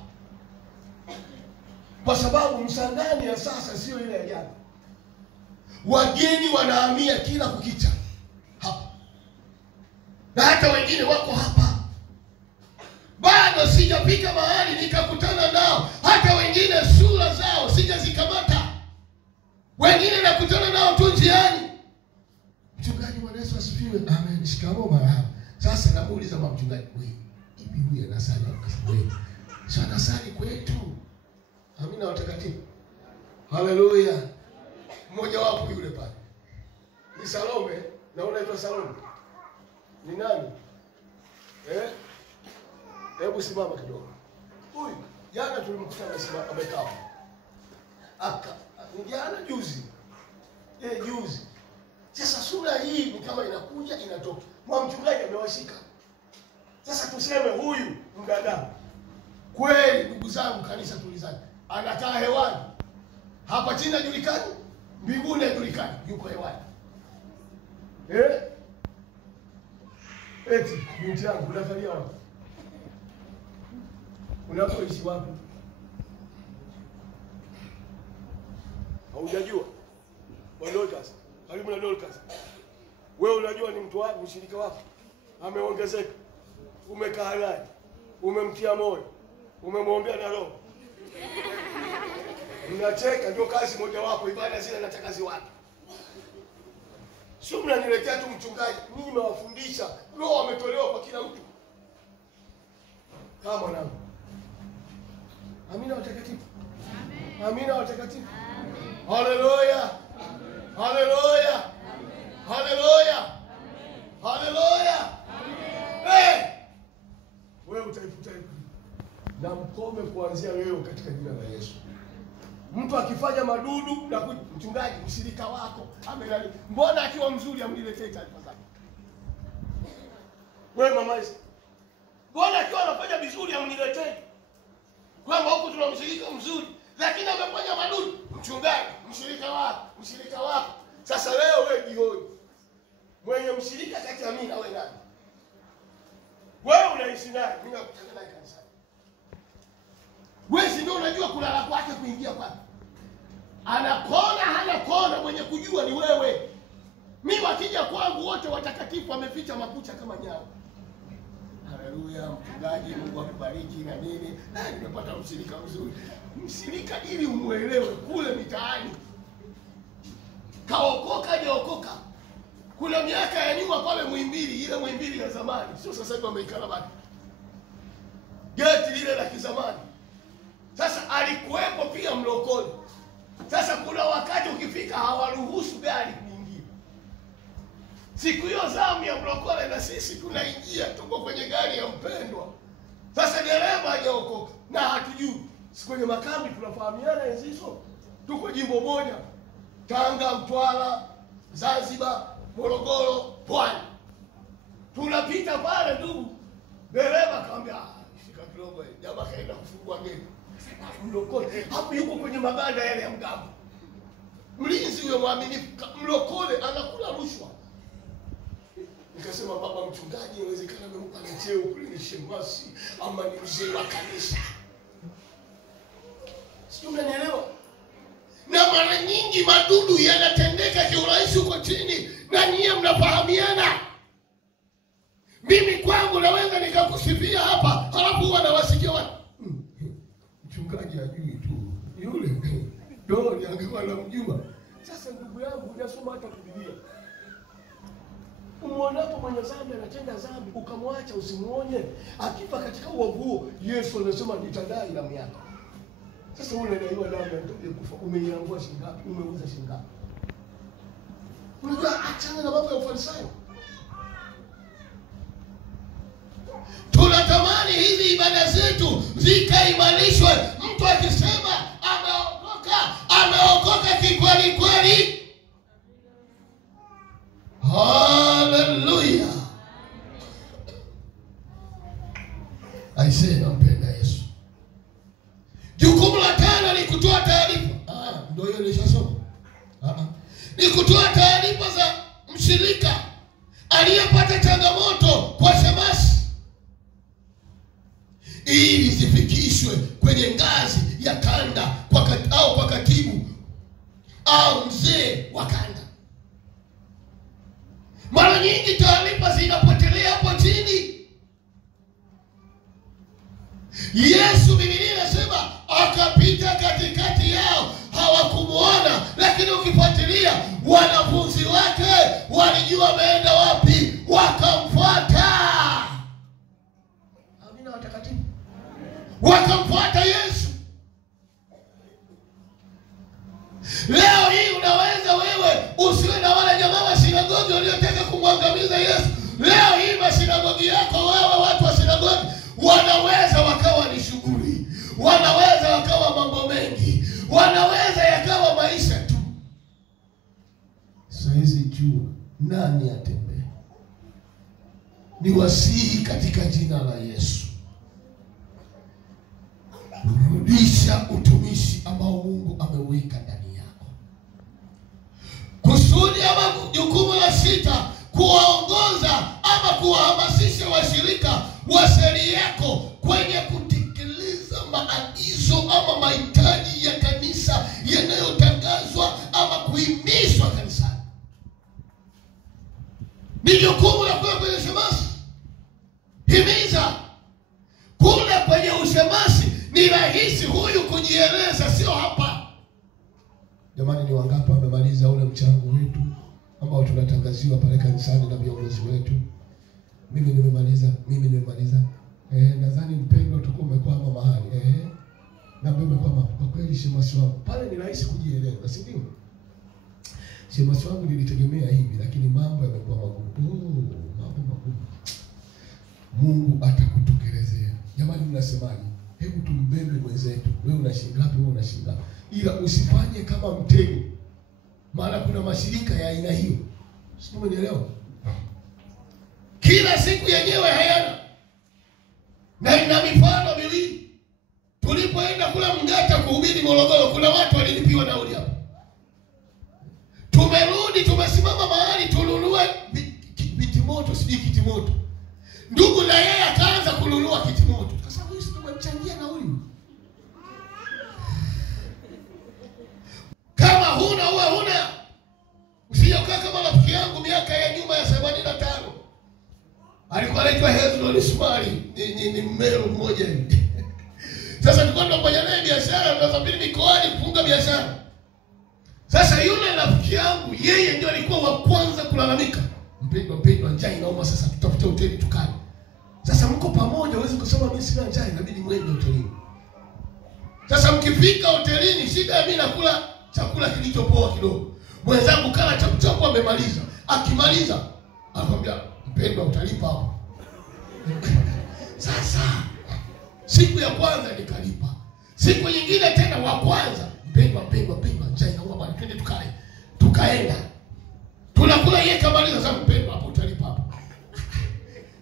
Kwa sababu msangani ya sasa sio ile ya jana. Wageni wanahamia kila kukicha hapa. Na hata wengine wako hapa. Bado sijafika mahali nikakutana nao. Hata wengine sura zao sijazikamata. Wengine nakutana nao tu njiani. Mchungaji, Bwana Yesu asifiwe. Amen. Shikamoo marahaba. Sasa namuuliza mchungaji, wewe hivi huyu anasali akasema wewe sio anasali kwetu? Amina watakatifu. Haleluya. Mmoja wapo yule pale ni Salome, na unaitwa Salome. Ni nani? Hebu simama kidogo. Huyu jana tulimkutana simama amekaa. Jana juzi. Juzi. Sasa sura hii ni kama inakuja inatoka. Mchungaji amewashika. Sasa tuseme huyu mdada. Kweli ndugu zangu, kanisa tulizani. Anakaa hewani. Hapa chini hajulikani, mbinguni hajulikani, yuko hewani. Eti binti yangu unakalia wapi? Unapoishi wapi? Haujajua? Dorcas, karibu na Dorcas. Wewe unajua ni mtu wapi, mshirika wapi? Ameongezeka. Umekaa naye. Umemtia moyo. Umemwombea na roho. Mnacheka, ndio kazi moja wapo, ibada zile nataka ziwapi. Sio mnaniletea tu mchungaji, mimi nawafundisha. Roho ametolewa kwa kila mtu. Kama mwanangu. Amina watakatifu. Amen. Amina watakatifu. Amen. Haleluya. Haleluya. Haleluya. Haleluya. Wewe utaifuta na mkome kuanzia leo katika jina la Yesu. Mtu akifanya madudu na mchungaji mshirika wako amelali, mbona akiwa mzuri amniletee taarifa zake? Wewe mama hizi, mbona akiwa anafanya vizuri amniletee? Kwamba huko tuna mshirika mzuri, lakini amefanya madudu. Mchungaji, mshirika wako. Sasa leo wewe jioni, mwenye mshirika kati ya mimi na wewe nani? Wewe unaishi naye, mimi nakutana naye kanisani. Wewe ndio unajua kulala kwake kuingia kwake. Anakona hana kona, mwenye kujua ni wewe. Mimi wakija kwangu wote watakatifu wameficha makucha kama nyao. Haleluya, mchungaji, Mungu akubariki na nini. Nimepata mshirika mzuri. Mshirika ili umuelewe kule mitaani. Kaokoka hajaokoka. Kuna miaka ya nyuma pale Muhimbili, ile Muhimbili ya zamani, sio sasa hivi wameikarabati. Geti lile la kizamani. Sasa alikuwepo pia mlokole. Sasa kuna wakati ukifika hawaruhusu gari kuingia. Siku hiyo zamu ya mlokole na sisi tunaingia, tuko kwenye gari ya mpendwa. Sasa dereva hajaokoka na hatujui. Si kwenye makambi tunafahamiana enzizo. Tuko jimbo moja. Tanga, Mtwara, Zanzibar, Morogoro, Pwani. Tunapita pale ndugu. Dereva akamwambia, shika kidogo jamaa kaenda kufungua geti. Mlokole hapo yuko kwenye maganda yale ya mgambo. Mlinzi huyo mwaminifu, mlokole anakula rushwa. Nikasema baba mchungaji, inawezekana amempa cheo kule ni shemasi ama ni mzee wa kanisa. Sio, unanielewa? Na mara nyingi madudu yanatendeka kiurahisi huko chini na nyie mnafahamiana. Mimi kwangu naweza nikakusifia hapa, halafu wanawasikia watu. Mchungaji ajui tu. Yule ndio angekuwa anamjua. Sasa ndugu yangu, unasoma hata Biblia. Umuonapo mwenye dhambi anatenda dhambi, ukamwacha usimuone, akifa katika uovu huo, Yesu anasema nitadai damu yako. Sasa wewe unadaiwa damu ya mtoto kufa, umeiangua shilingi ngapi? Umeuza shilingi ngapi? Unajua, achana na mambo ya ufarisayo. Tunatamani hizi ibada zetu zikaimarishwe. Mtu akisema ameokoka kikweli kweli. Haleluya. Aisee, nampenda Yesu. Jukumu la 5 ni kutoa taarifa. Ndio hiyo nilishasoma. Ni kutoa taarifa za mshirika aliyepata changamoto kwa shemasi, ili zifikishwe kwenye ngazi ya kanda au kwa katibu au mzee wa kanda. Mara nyingi taarifa zinapotelea hapo chini. Yesu, Biblia inasema akapita katikati yao, hawakumuona, lakini ukifuatilia wanafunzi wake walijua ameenda wapi, wakamfuata. Amina watakatifu. Wakamfuata Yesu. Leo hii unaweza wewe usiwe na wale jamaa wa sinagogi waliotaka kumwangamiza Yesu. Leo hii masinagogi yako wewe, watu wa sinagogi wanaweza wakawa ni shughuli, wanaweza wakawa mambo mengi, wanaweza yakawa maisha tu. Saizi jua nani atembee. Ni wasihi katika jina la Yesu, rudisha utumishi ambao Mungu ameweka ndani yako. Kusudi ama jukumu la 6, kuwaongoza ama kuwahamasisha washirika wa seli yako kwenye kutekeleza maagizo ama mahitaji ya kanisa yanayotangazwa ama kuhimizwa kanisani. Ni jukumu la kuwa kwenye shemasi. Himiza. Kule kwenye ushemasi ni rahisi huyu kujieleza, sio hapa. Jamani, ni wangapi wamemaliza ule mchango wetu ambao tunatangaziwa pale kanisani na viongozi wetu? Mimi nimemaliza. Nadhani mpendo tuko umekwama mahali. Na wewe umekwama kwa kweli. kweli shemasi wangu. Pale ni rahisi kujieleza, si ndio? Shemasi wangu nilitegemea hivi, lakini mambo yamekuwa magumu. Mambo magumu. Mungu atakutokelezea. Jamani, mnasemaje? Hebu tumbebe mwenzetu. Wewe una shilingi ngapi? Wewe una shilingi ngapi? Ila usifanye kama mtego. Maana kuna mashirika ya aina hiyo. Sio, umenielewa? Kila siku yenyewe hayana. Na ina mifano miwili. Tulipoenda kula Mgata kuhubiri Morogoro, kuna watu walilipiwa nauli hapo. Tumerudi, tumesimama mahali tununue vitimoto, sijui kitimoto. Ndugu na yeye akaanza kununua kitimoto. Kwa sababu hizo tumemchangia nauli. Kama huna uwe huna. Usiyokaa kama rafiki yangu miaka ya nyuma ya 75. Alikuwa anaitwa Hezron Ismail, ni Mmeru mmoja hivi. Sasa tulikuwa tunafanya naye biashara, tunasafiri mikoani kufunga biashara. Sasa yule rafiki yangu, yeye ndio alikuwa wa kwanza kulalamika. Mpendwa, njaa inauma, sasa tutafute hoteli tukale. Sasa mko pamoja, huwezi kusema mimi sina njaa, inabidi mwende hotelini. Sasa mkifika hotelini, shida mimi nakula chakula kilichopoa kidogo. Mwenzangu kala chapuchapu amemaliza. Akimaliza, anakuambia, mpendwa, utalipa hapo. Sasa siku ya kwanza nikalipa. Siku nyingine tena wa kwanza, mpendwa, njaa inauma bwana, twende tukale. Tukaenda. Tunakula yeye kamaliza, sasa mpendwa, hapo utalipa hapo.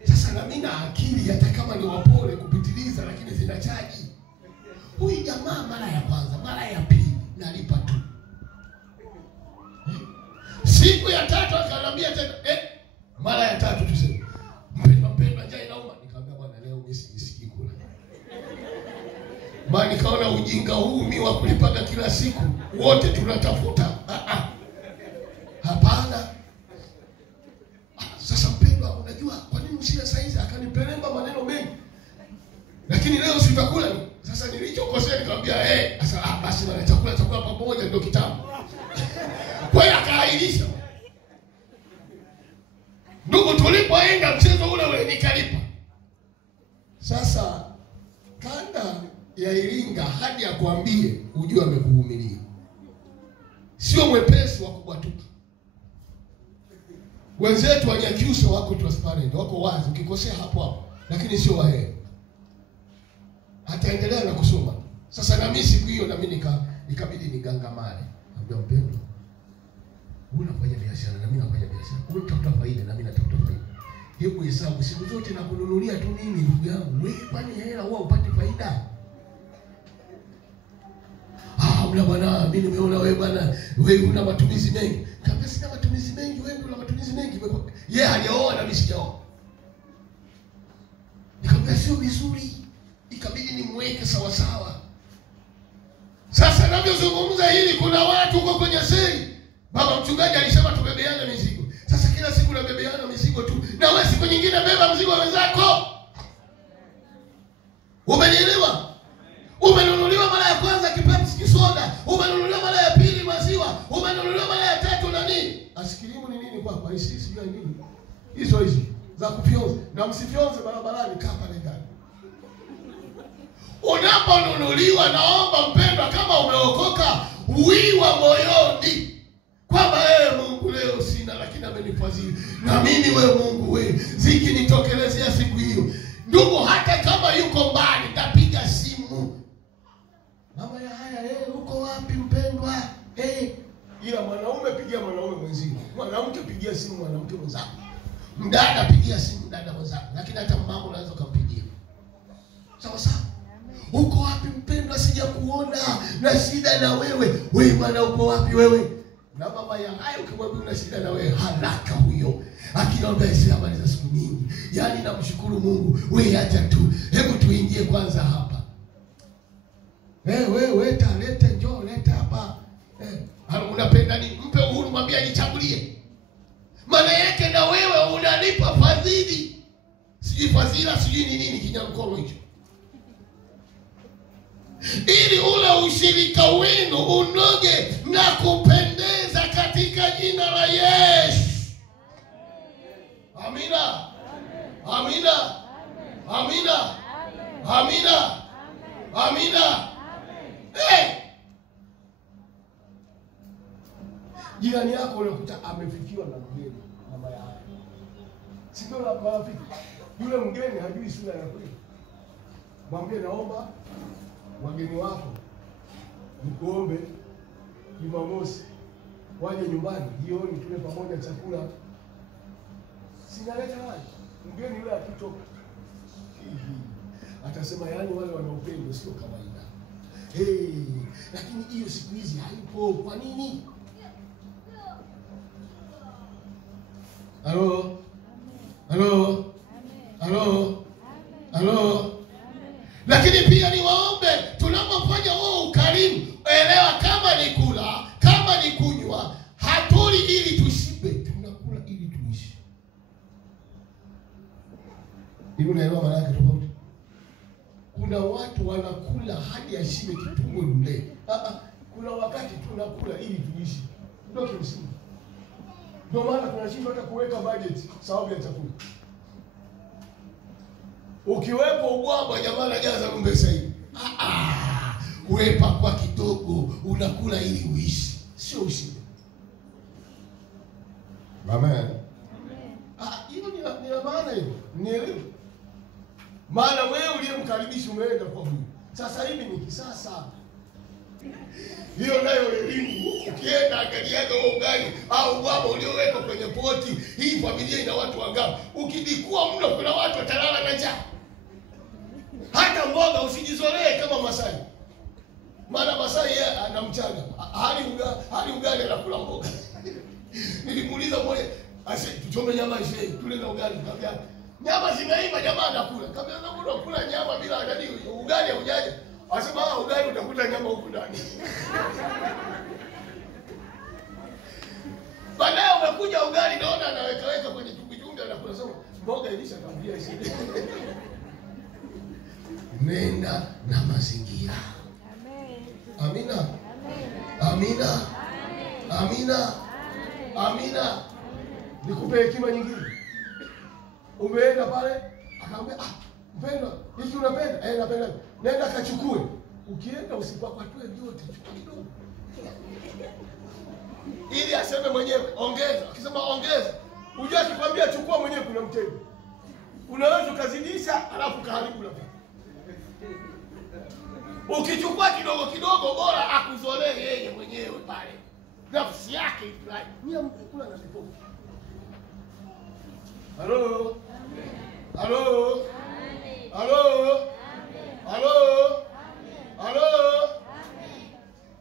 Sasa na mimi na akili hata kama ni wapole kupitiliza, lakini zinachaji. Huyu jamaa mara ya kwanza, mara ya pili nalipa tu. Siku ya tatu akaniambia tena, mara ya tatu tuseme, mpendwa, njaa inauma. Nikamwambia bwana, leo mimi sisikii kula. Maana nikaona ujinga huu mimi wa kulipaga kila siku, wote tunatafuta. Hapana. Sasa mpendwa, unajua kwa nini msile saizi? Akanipeleka maneno mengi. Lakini leo sitakula. Sasa nilichokosea nikamwambia, sasa basi bwana, chakula pamoja ndio kitamu. Kwa hiyo akaahirisha. Ndugu, tulipoenda mchezo ule nikalipa. Sasa kanda ya Iringa hadi akwambie ujue amekuvumilia. Sio mwepesi wa kubwatuka. Wenzetu wa Nyakyusa wako transparent, wako wazi, ukikosea hapo. Lakini sio wahe. Hataendelea na kusoma. Sasa na mimi siku hiyo na mimi nikabidi nigangamane. Ambia mpendwa, unafanya biashara na mimi nafanya biashara. Unatafuta faida na mimi natafuta faida. Hebu hesabu siku zote na kununulia tu mimi ndugu yangu. Wewe kwani hela huwa upate faida? Una bwana, mimi nimeona wewe bwana, wewe una matumizi mengi. Kama sina matumizi mengi, wewe una matumizi mengi. Yeye hajaoa na mimi sijaoa. Nikamwambia sio vizuri. Ikabidi nimweke sawa sawa. Sasa ninavyozungumza hili, kuna watu huko kwenye seli. Baba mchungaji alisema tubebeane mizigo. Sasa kila siku unabebeana mizigo tu. Na wewe siku nyingine beba mzigo wenzako. Umenielewa? Umenunuliwa mara ya kwanza Pepsi kisoda, umenunuliwa mara ya pili maziwa, umenunuliwa mara ya tatu na nini? Asikilimu ni nini kwako? Hisi sijui nini. Hizo za kufyonza. Na msifyonze barabarani, kaa pale ndani. Unaponunuliwa, naomba mpendwa, kama umeokoka, uiwa moyoni kwamba Mungu leo sina lakini amenifadhili. Na mimi wewe Mungu wewe, zikinitokelezea siku hiyo. Ndugu, hata kama yuko mbali, tapiga simu. Mama ya haya, uko wapi mpendwa? Ila mwanaume pigia mwanaume mwenzio. Mwanamke pigia simu mwanamke mwenzako. Mdada pigia simu dada mwenzako. Lakini hata mama unaweza kumpigia. Sawa sawa. Uko wapi mpendwa, sijakuona na shida na wewe. Wewe bwana uko wapi wewe? Na mama ya haya ukimwambia una shida na wewe, haraka huyo akinaomba hizo habari za siku nyingi. Yaani namshukuru Mungu, wewe acha tu. Hebu tuingie kwanza hapa. Wewe leta njoo leta hapa. Unapenda nini? Mpe uhuru, mwambie ajichagulie. Maana yake na wewe unalipa fadhili. Sijui fadhila, sijui ni nini kinyamkono hicho. Ili ule ushirika wenu unoge na kupendeza katika jina la Yesu. Amina. Amina. Amina. Amina. Amina. Jirani yako unakuta amefikiwa na mgeni mama yake. Sio la marafiki. Yule mgeni hajui sura ya kweli. Mwambie naomba wageni wako nikuombe Jumamosi waje nyumbani jioni tule pamoja chakula. Sinaleta waje. Mgeni yule akitoka atasema yani wale wanaopendwa sio kawaida. Lakini hiyo siku hizi haipo. Kwa nini? Halo? Halo? Halo? Halo? Lakini pia niwaombe tunapofanya huo ukarimu, elewa kama ni kula, kama ni kunywa, hatuli ili tushibe, tunakula ili tuishi. Hivi unaelewa maana yake tofauti? Kuna watu wanakula hadi ashibe kitumbo nde. Kuna wakati tunakula ili tuishi. Ndio kimsingi. Ndio maana tunashindwa hata kuweka budget sababu ya chakula. Ukiwepo ubwabwa jamaa anajaza ng'ombe sasa hivi. Kuwepa kwa kidogo unakula ili uishi, sio ushibe. Amen. Hiyo ni maana hiyo. Nielewe. Maana wewe uliyemkaribisha umeenda kwa huyu. Sasa hivi ni kisasa. Hiyo nayo elimu. Ukienda angaliaga ugali au bwabwa ulioweka kwenye poti, hii familia ina watu wangapi? Ukidikua mno kuna watu watalala na njaa. Hata mboga usijizolee kama Masai. Maana Masai yeye anamchaga. Hali ugali anakula mboga. Nilimuuliza mmoja, tuchome nyama ishe, tule na ugali kabla. Nyama zinaiva jamaa anakula. Kabla anakuwa kula nyama bila ndani ugali haujaje. Asema ugali utakuta nyama huko ndani. Baadaye umekuja ugali naona anaweka kwenye chumbi anakula sema mboga ilishakwambia isije. Nenda na mazingira. Amen. Amina. Amina. Amina. Amina. Nikupe hekima nyingine. Umeenda pale akamwambia mpendwa, hivi unapenda? Napenda. Nenda kachukue. Ukienda usipapatue vyote, chukua kidogo. Ili aseme mwenyewe ongeza. Akisema ongeza, unajua akikwambia chukua mwenyewe kuna mtego. Unaweza ukazidisha alafu kaharibu la. Ukichukua kidogo kidogo bora akuzolee yeye mwenyewe pale. Nafsi yake ifurahi. Nia mkula na sipo. Halo? Halo? Halo? Halo? Halo?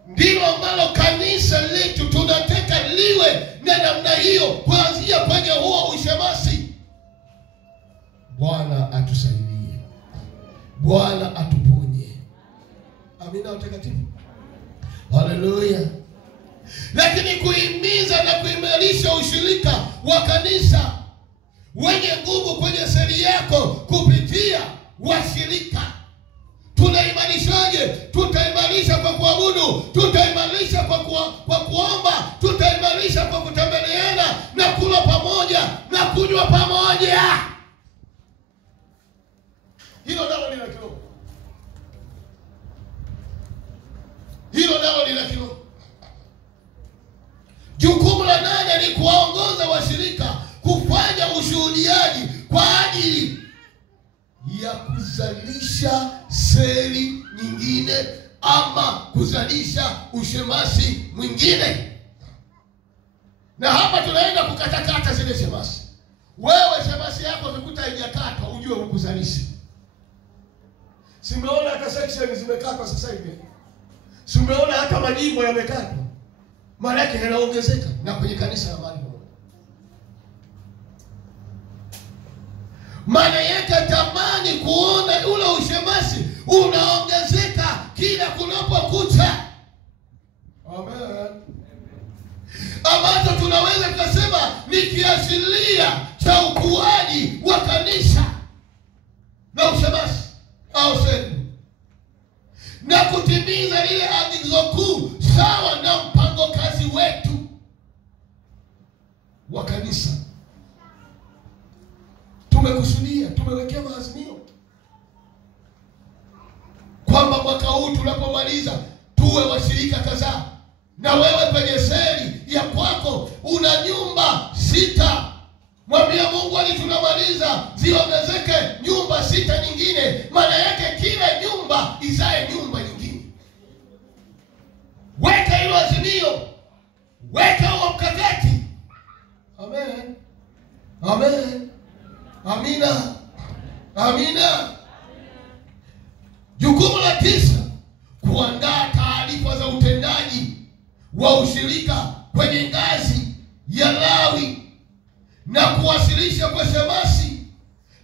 Ndilo ambalo kanisa letu tunataka liwe na namna hiyo kuanzia kwenye huo ushemasi. Bwana atusaidie. Bwana atuponye. Amina watakatifu. Haleluya. Lakini kuhimiza na kuimarisha ushirika wa kanisa wenye nguvu kwenye seli yako kupitia washirika. Tunaimarishaje? Tutaimarisha kwa kuabudu, tutaimarisha kwa kuomba, tutaimarisha kwa kutembeleana na kula pamoja na kunywa pamoja. Hilo nalo lina kiroho. Hilo nalo lina kiroho. Jukumu la 8 ni kuwaongoza washirika kufanya ushuhudiaji kwa ajili ya kuzalisha seli nyingine ama kuzalisha ushemasi mwingine. Na hapa tunaenda kukatakata zile shemasi. Wewe shemasi yako ukikuta haijakatwa ujue ukuzalisha. Simeona hata section zimekatwa sasa hivi. Simeona hata majimbo yamekatwa. Maana yake yanaongezeka na kwenye kanisa la mahali pamoja. Maana yake tamani kuona ule ushemasi unaongezeka kila kunapokucha. Amen. Ambacho tunaweza kusema ni kiashiria cha ukuaji wa kanisa na ushemasi au seli. Na kutimiza lile agizo kuu sawa na mpango kazi wetu wa kanisa. Tumekusudia, tumewekea maazimio kwamba mwaka huu tunapomaliza tuwe washirika kadhaa. Na wewe kwenye seli ya kwako una nyumba 6. Mwambie Mungu, hadi tunamaliza ziongezeke nyumba 6 nyingine. Maana yake kila nyumba izae nyumba nyingine. Weka hilo azimio. Weka huo mkakati. Amen. Amen. Amina. Amina. Jukumu la 9, kuandaa taarifa za utendaji wa ushirika kwenye ngazi ya Lawi na kuwasilisha kwa shemasi.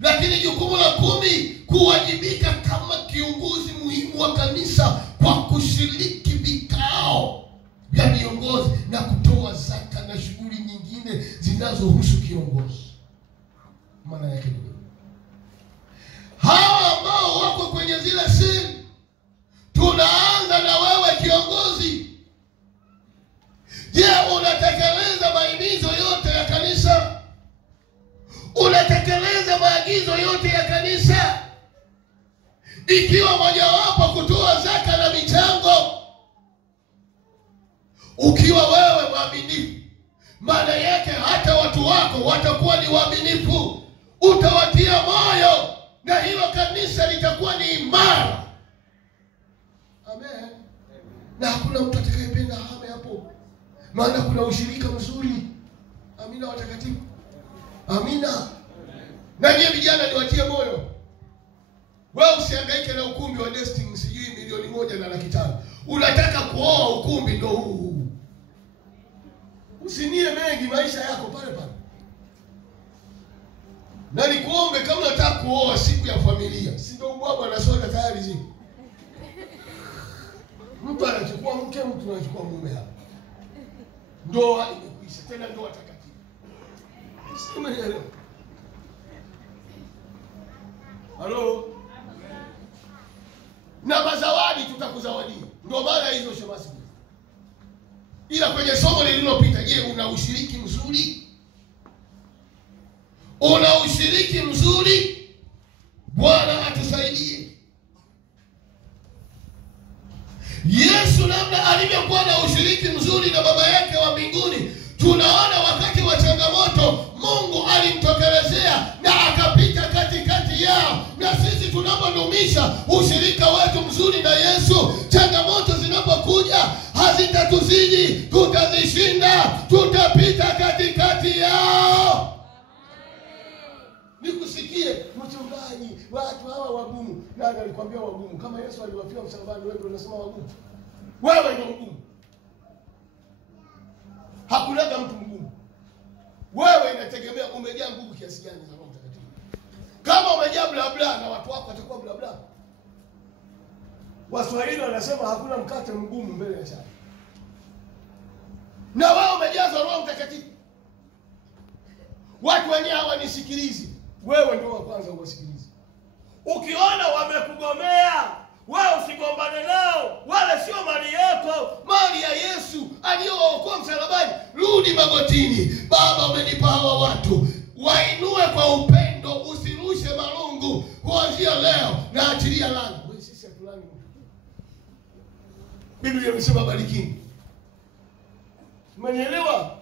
Lakini jukumu la 10, kuwajibika kama kiongozi muhimu wa kanisa kwa kushiriki vikao vya viongozi na kutoa zaka na shughuli nyingine zinazohusu kiongozi. Maana yake ni hawa ambao wako kwenye zile siri. Tunaanza na wewe kiongozi. Je, unatekeleza mahimizo yote ya kanisa? Unatekeleza maagizo yote ya kanisa? Ikiwa mojawapo kutoa zaka na michango. Ukiwa wewe mwaminifu, maana yake hata watu wako watakuwa ni waaminifu. Utawatia moyo na hilo kanisa litakuwa ni imara. Amen. Na hakuna mtu atakayependa hame hapo. Maana kuna ushirika mzuri. Amina watakatifu. Amina. Na nyie vijana niwatie moyo. Wewe usihangaike na ukumbi wa Destiny sijui milioni 1.5. Unataka kuoa ukumbi ndo huu. Usinie mengi maisha yako pale pale. Na nikuombe kama unataka kuoa siku ya familia, si ndio bwana na soda tayari ziko. Mtu anachukua mke, mtu anachukua mume hapa. Ndoa imekwisha, tena ndoa takatifu. Umeelewa? Halo? Na mazawadi tutakuzawadia. Ndio maana hizo shemasi. Ila kwenye somo lililopita, je, una ushiriki mzuri? Una ushiriki mzuri? Bwana atusaidie. Yesu namna alivyokuwa na ushiriki mzuri na Baba yake wa mbinguni, tunaona wakati wa changamoto Mungu alimtokelezea na akapita katikati yao. Na sisi tunapodumisha ushirika wetu mzuri na Yesu, changamoto zinapokuja hazitatuzidi, tutazishinda, tutapita katikati yao. Nikusikie mchungaji, watu hawa wagumu. Nani alikwambia wagumu? Kama Yesu aliwafia msalabani, wewe unasema wagumu? Wewe ndio mgumu. Hakuna mtu mgumu. Wewe inategemea umejaa nguvu kiasi gani za Roho Mtakatifu. Kama umejaa bla bla na watu wako watakuwa bla bla. Waswahili wanasema hakuna mkate mgumu mbele ya chai. Na wewe umejazwa Roho Mtakatifu. Watu wenyewe hawanisikilizi. Wewe ndio wa kwanza uwasikilize. Ukiona wamekugomea, wewe usigombane nao. Wale sio mali yako, mali ya Yesu aliyookoa msalabani. Rudi magotini. Baba, umenipa hawa watu, wainue kwa upendo, usirushe marungu. Kuanzia leo na achilia lana. Wewe sisi hatulani. Biblia inasema barikini. Umenielewa?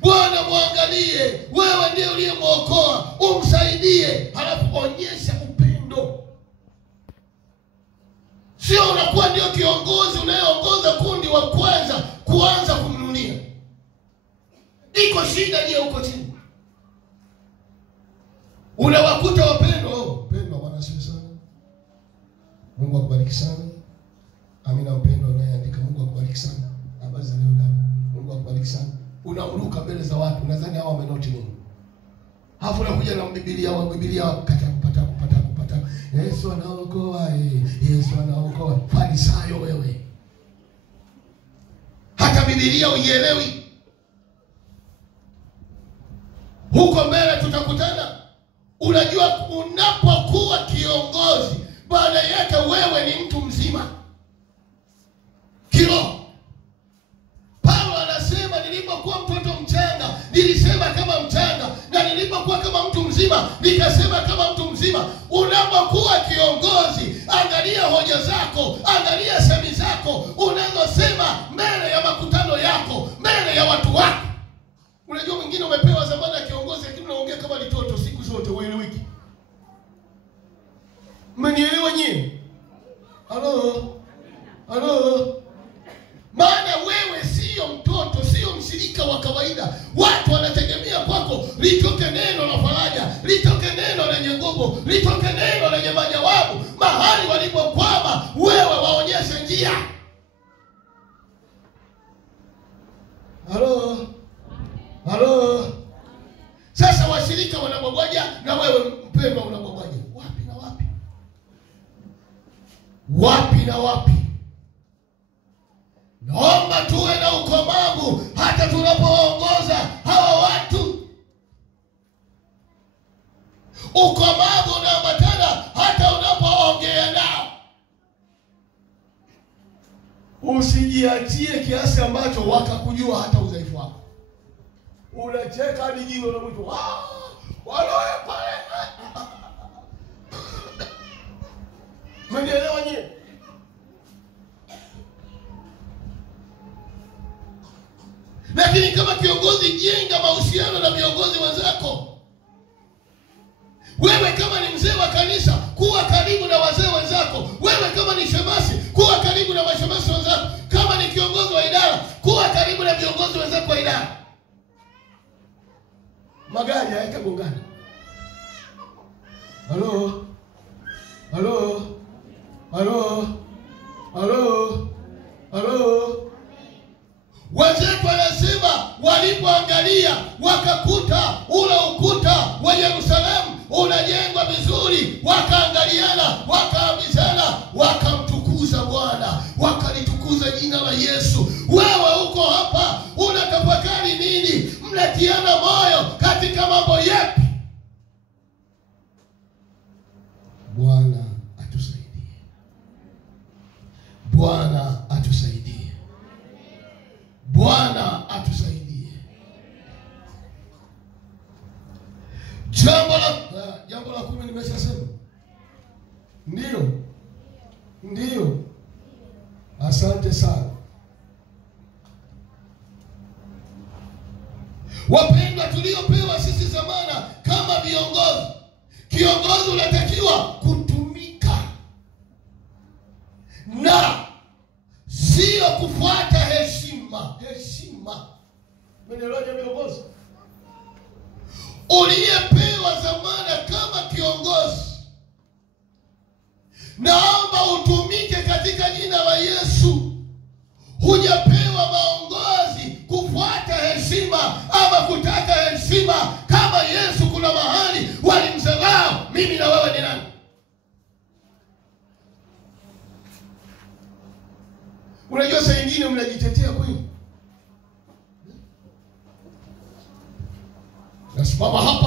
Bwana muangalie, wewe ndiye uliyemwokoa, umsaidie, halafu onyesha upendo. Sio unakuwa ndio kiongozi unayeongoza kundi wa kwanza kuanza kumnunia. Iko shida je huko chini? Unawakuta wapendwa, mpendwa Bwana asifiwe sana. Mungu akubariki sana. Amina mpendwa unayeandika, Mungu akubariki sana. Habari za leo dada. Mungu akubariki sana. Unaruka mbele za watu, nadhani hao wamenoti nini? Hafu unakuja na Biblia wa Biblia kupata. Yesu anaokoa, Yesu anaokoa. Farisayo wewe. Hata Biblia uielewi. Huko mbele tutakutana. Unajua unapokuwa kiongozi, baada yake wewe ni mtu mzima. Kiroho. Paulo anasema nilipokuwa mtoto mchanga, nilisema kama mchanga, na nilipokuwa kama mtu mzima, nikasema kama mtu mzima. Unapokuwa kiongozi, angalia hoja zako, angalia semi zako unazosema mbele ya makutano yako, mbele ya watu wako. Unajua mwingine umepewa zamani ya kiongozi, lakini unaongea kama mtoto siku zote, ueleweki. Mmenielewa nyinyi? Halo? Maana wewe sio mtoto, sio mshirika wa kawaida. Watu wanategemea kwako litoke neno la faraja, litoke neno lenye nguvu, litoke neno lenye majawabu. Mahali walipokwama, wewe waonyeshe njia. Halo? Sasa washirika wanabwabwaja na wewe mpendwa unabwabwaja. Wapi na wapi? Wapi na wapi? Naomba tuwe na ukomavu hata tunapoongoza hawa watu. Ukomavu unaambatana hata unapoongea nao. Usijiachie kiasi ambacho wakakujua hata udhaifu wako. Unacheka hadi jino la mtu. Waloe pale. Mnielewa nyinyi? Lakini kama kiongozi, jenga mahusiano na viongozi wenzako. Wewe kama ni mzee wa kanisa, kuwa karibu na wazee wenzako. Wewe kama ni shemasi, kuwa karibu na mashemasi wenzako. Kama ni kiongozi wa idara, kuwa karibu na viongozi wenzako wa idara. Magari hayatagongana. Halo? Wenzetu wanasema walipoangalia wakakuta ule ukuta wa Yerusalemu unajengwa vizuri, wakaangaliana, wakaambizana, wakamtukuza Bwana, wakalitukuza jina la Yesu. Wewe uko hapa unatafakari nini? Mnatiana moyo katika mambo yapi? Bwana atusaidie. Bwana atusaidie. Bwana atusaidie. Jambo la 10 nimeshasema. Ndio. Asante sana. Wapendwa, tuliopewa sisi zamana kama viongozi. Kiongozi unatakiwa kutumika na sio kufuata heshima. Mwenelewa viongozi. Uliyepewa zamana kama kiongozi, naomba utumike katika jina la Yesu. Hujapewa maongozi kufuata heshima ama kutaka heshima. Kama Yesu kuna mahali walimdharau, mimi na wewe ni nani? Unajua saa nyingine mnajitetea kweli. Nasimama hapa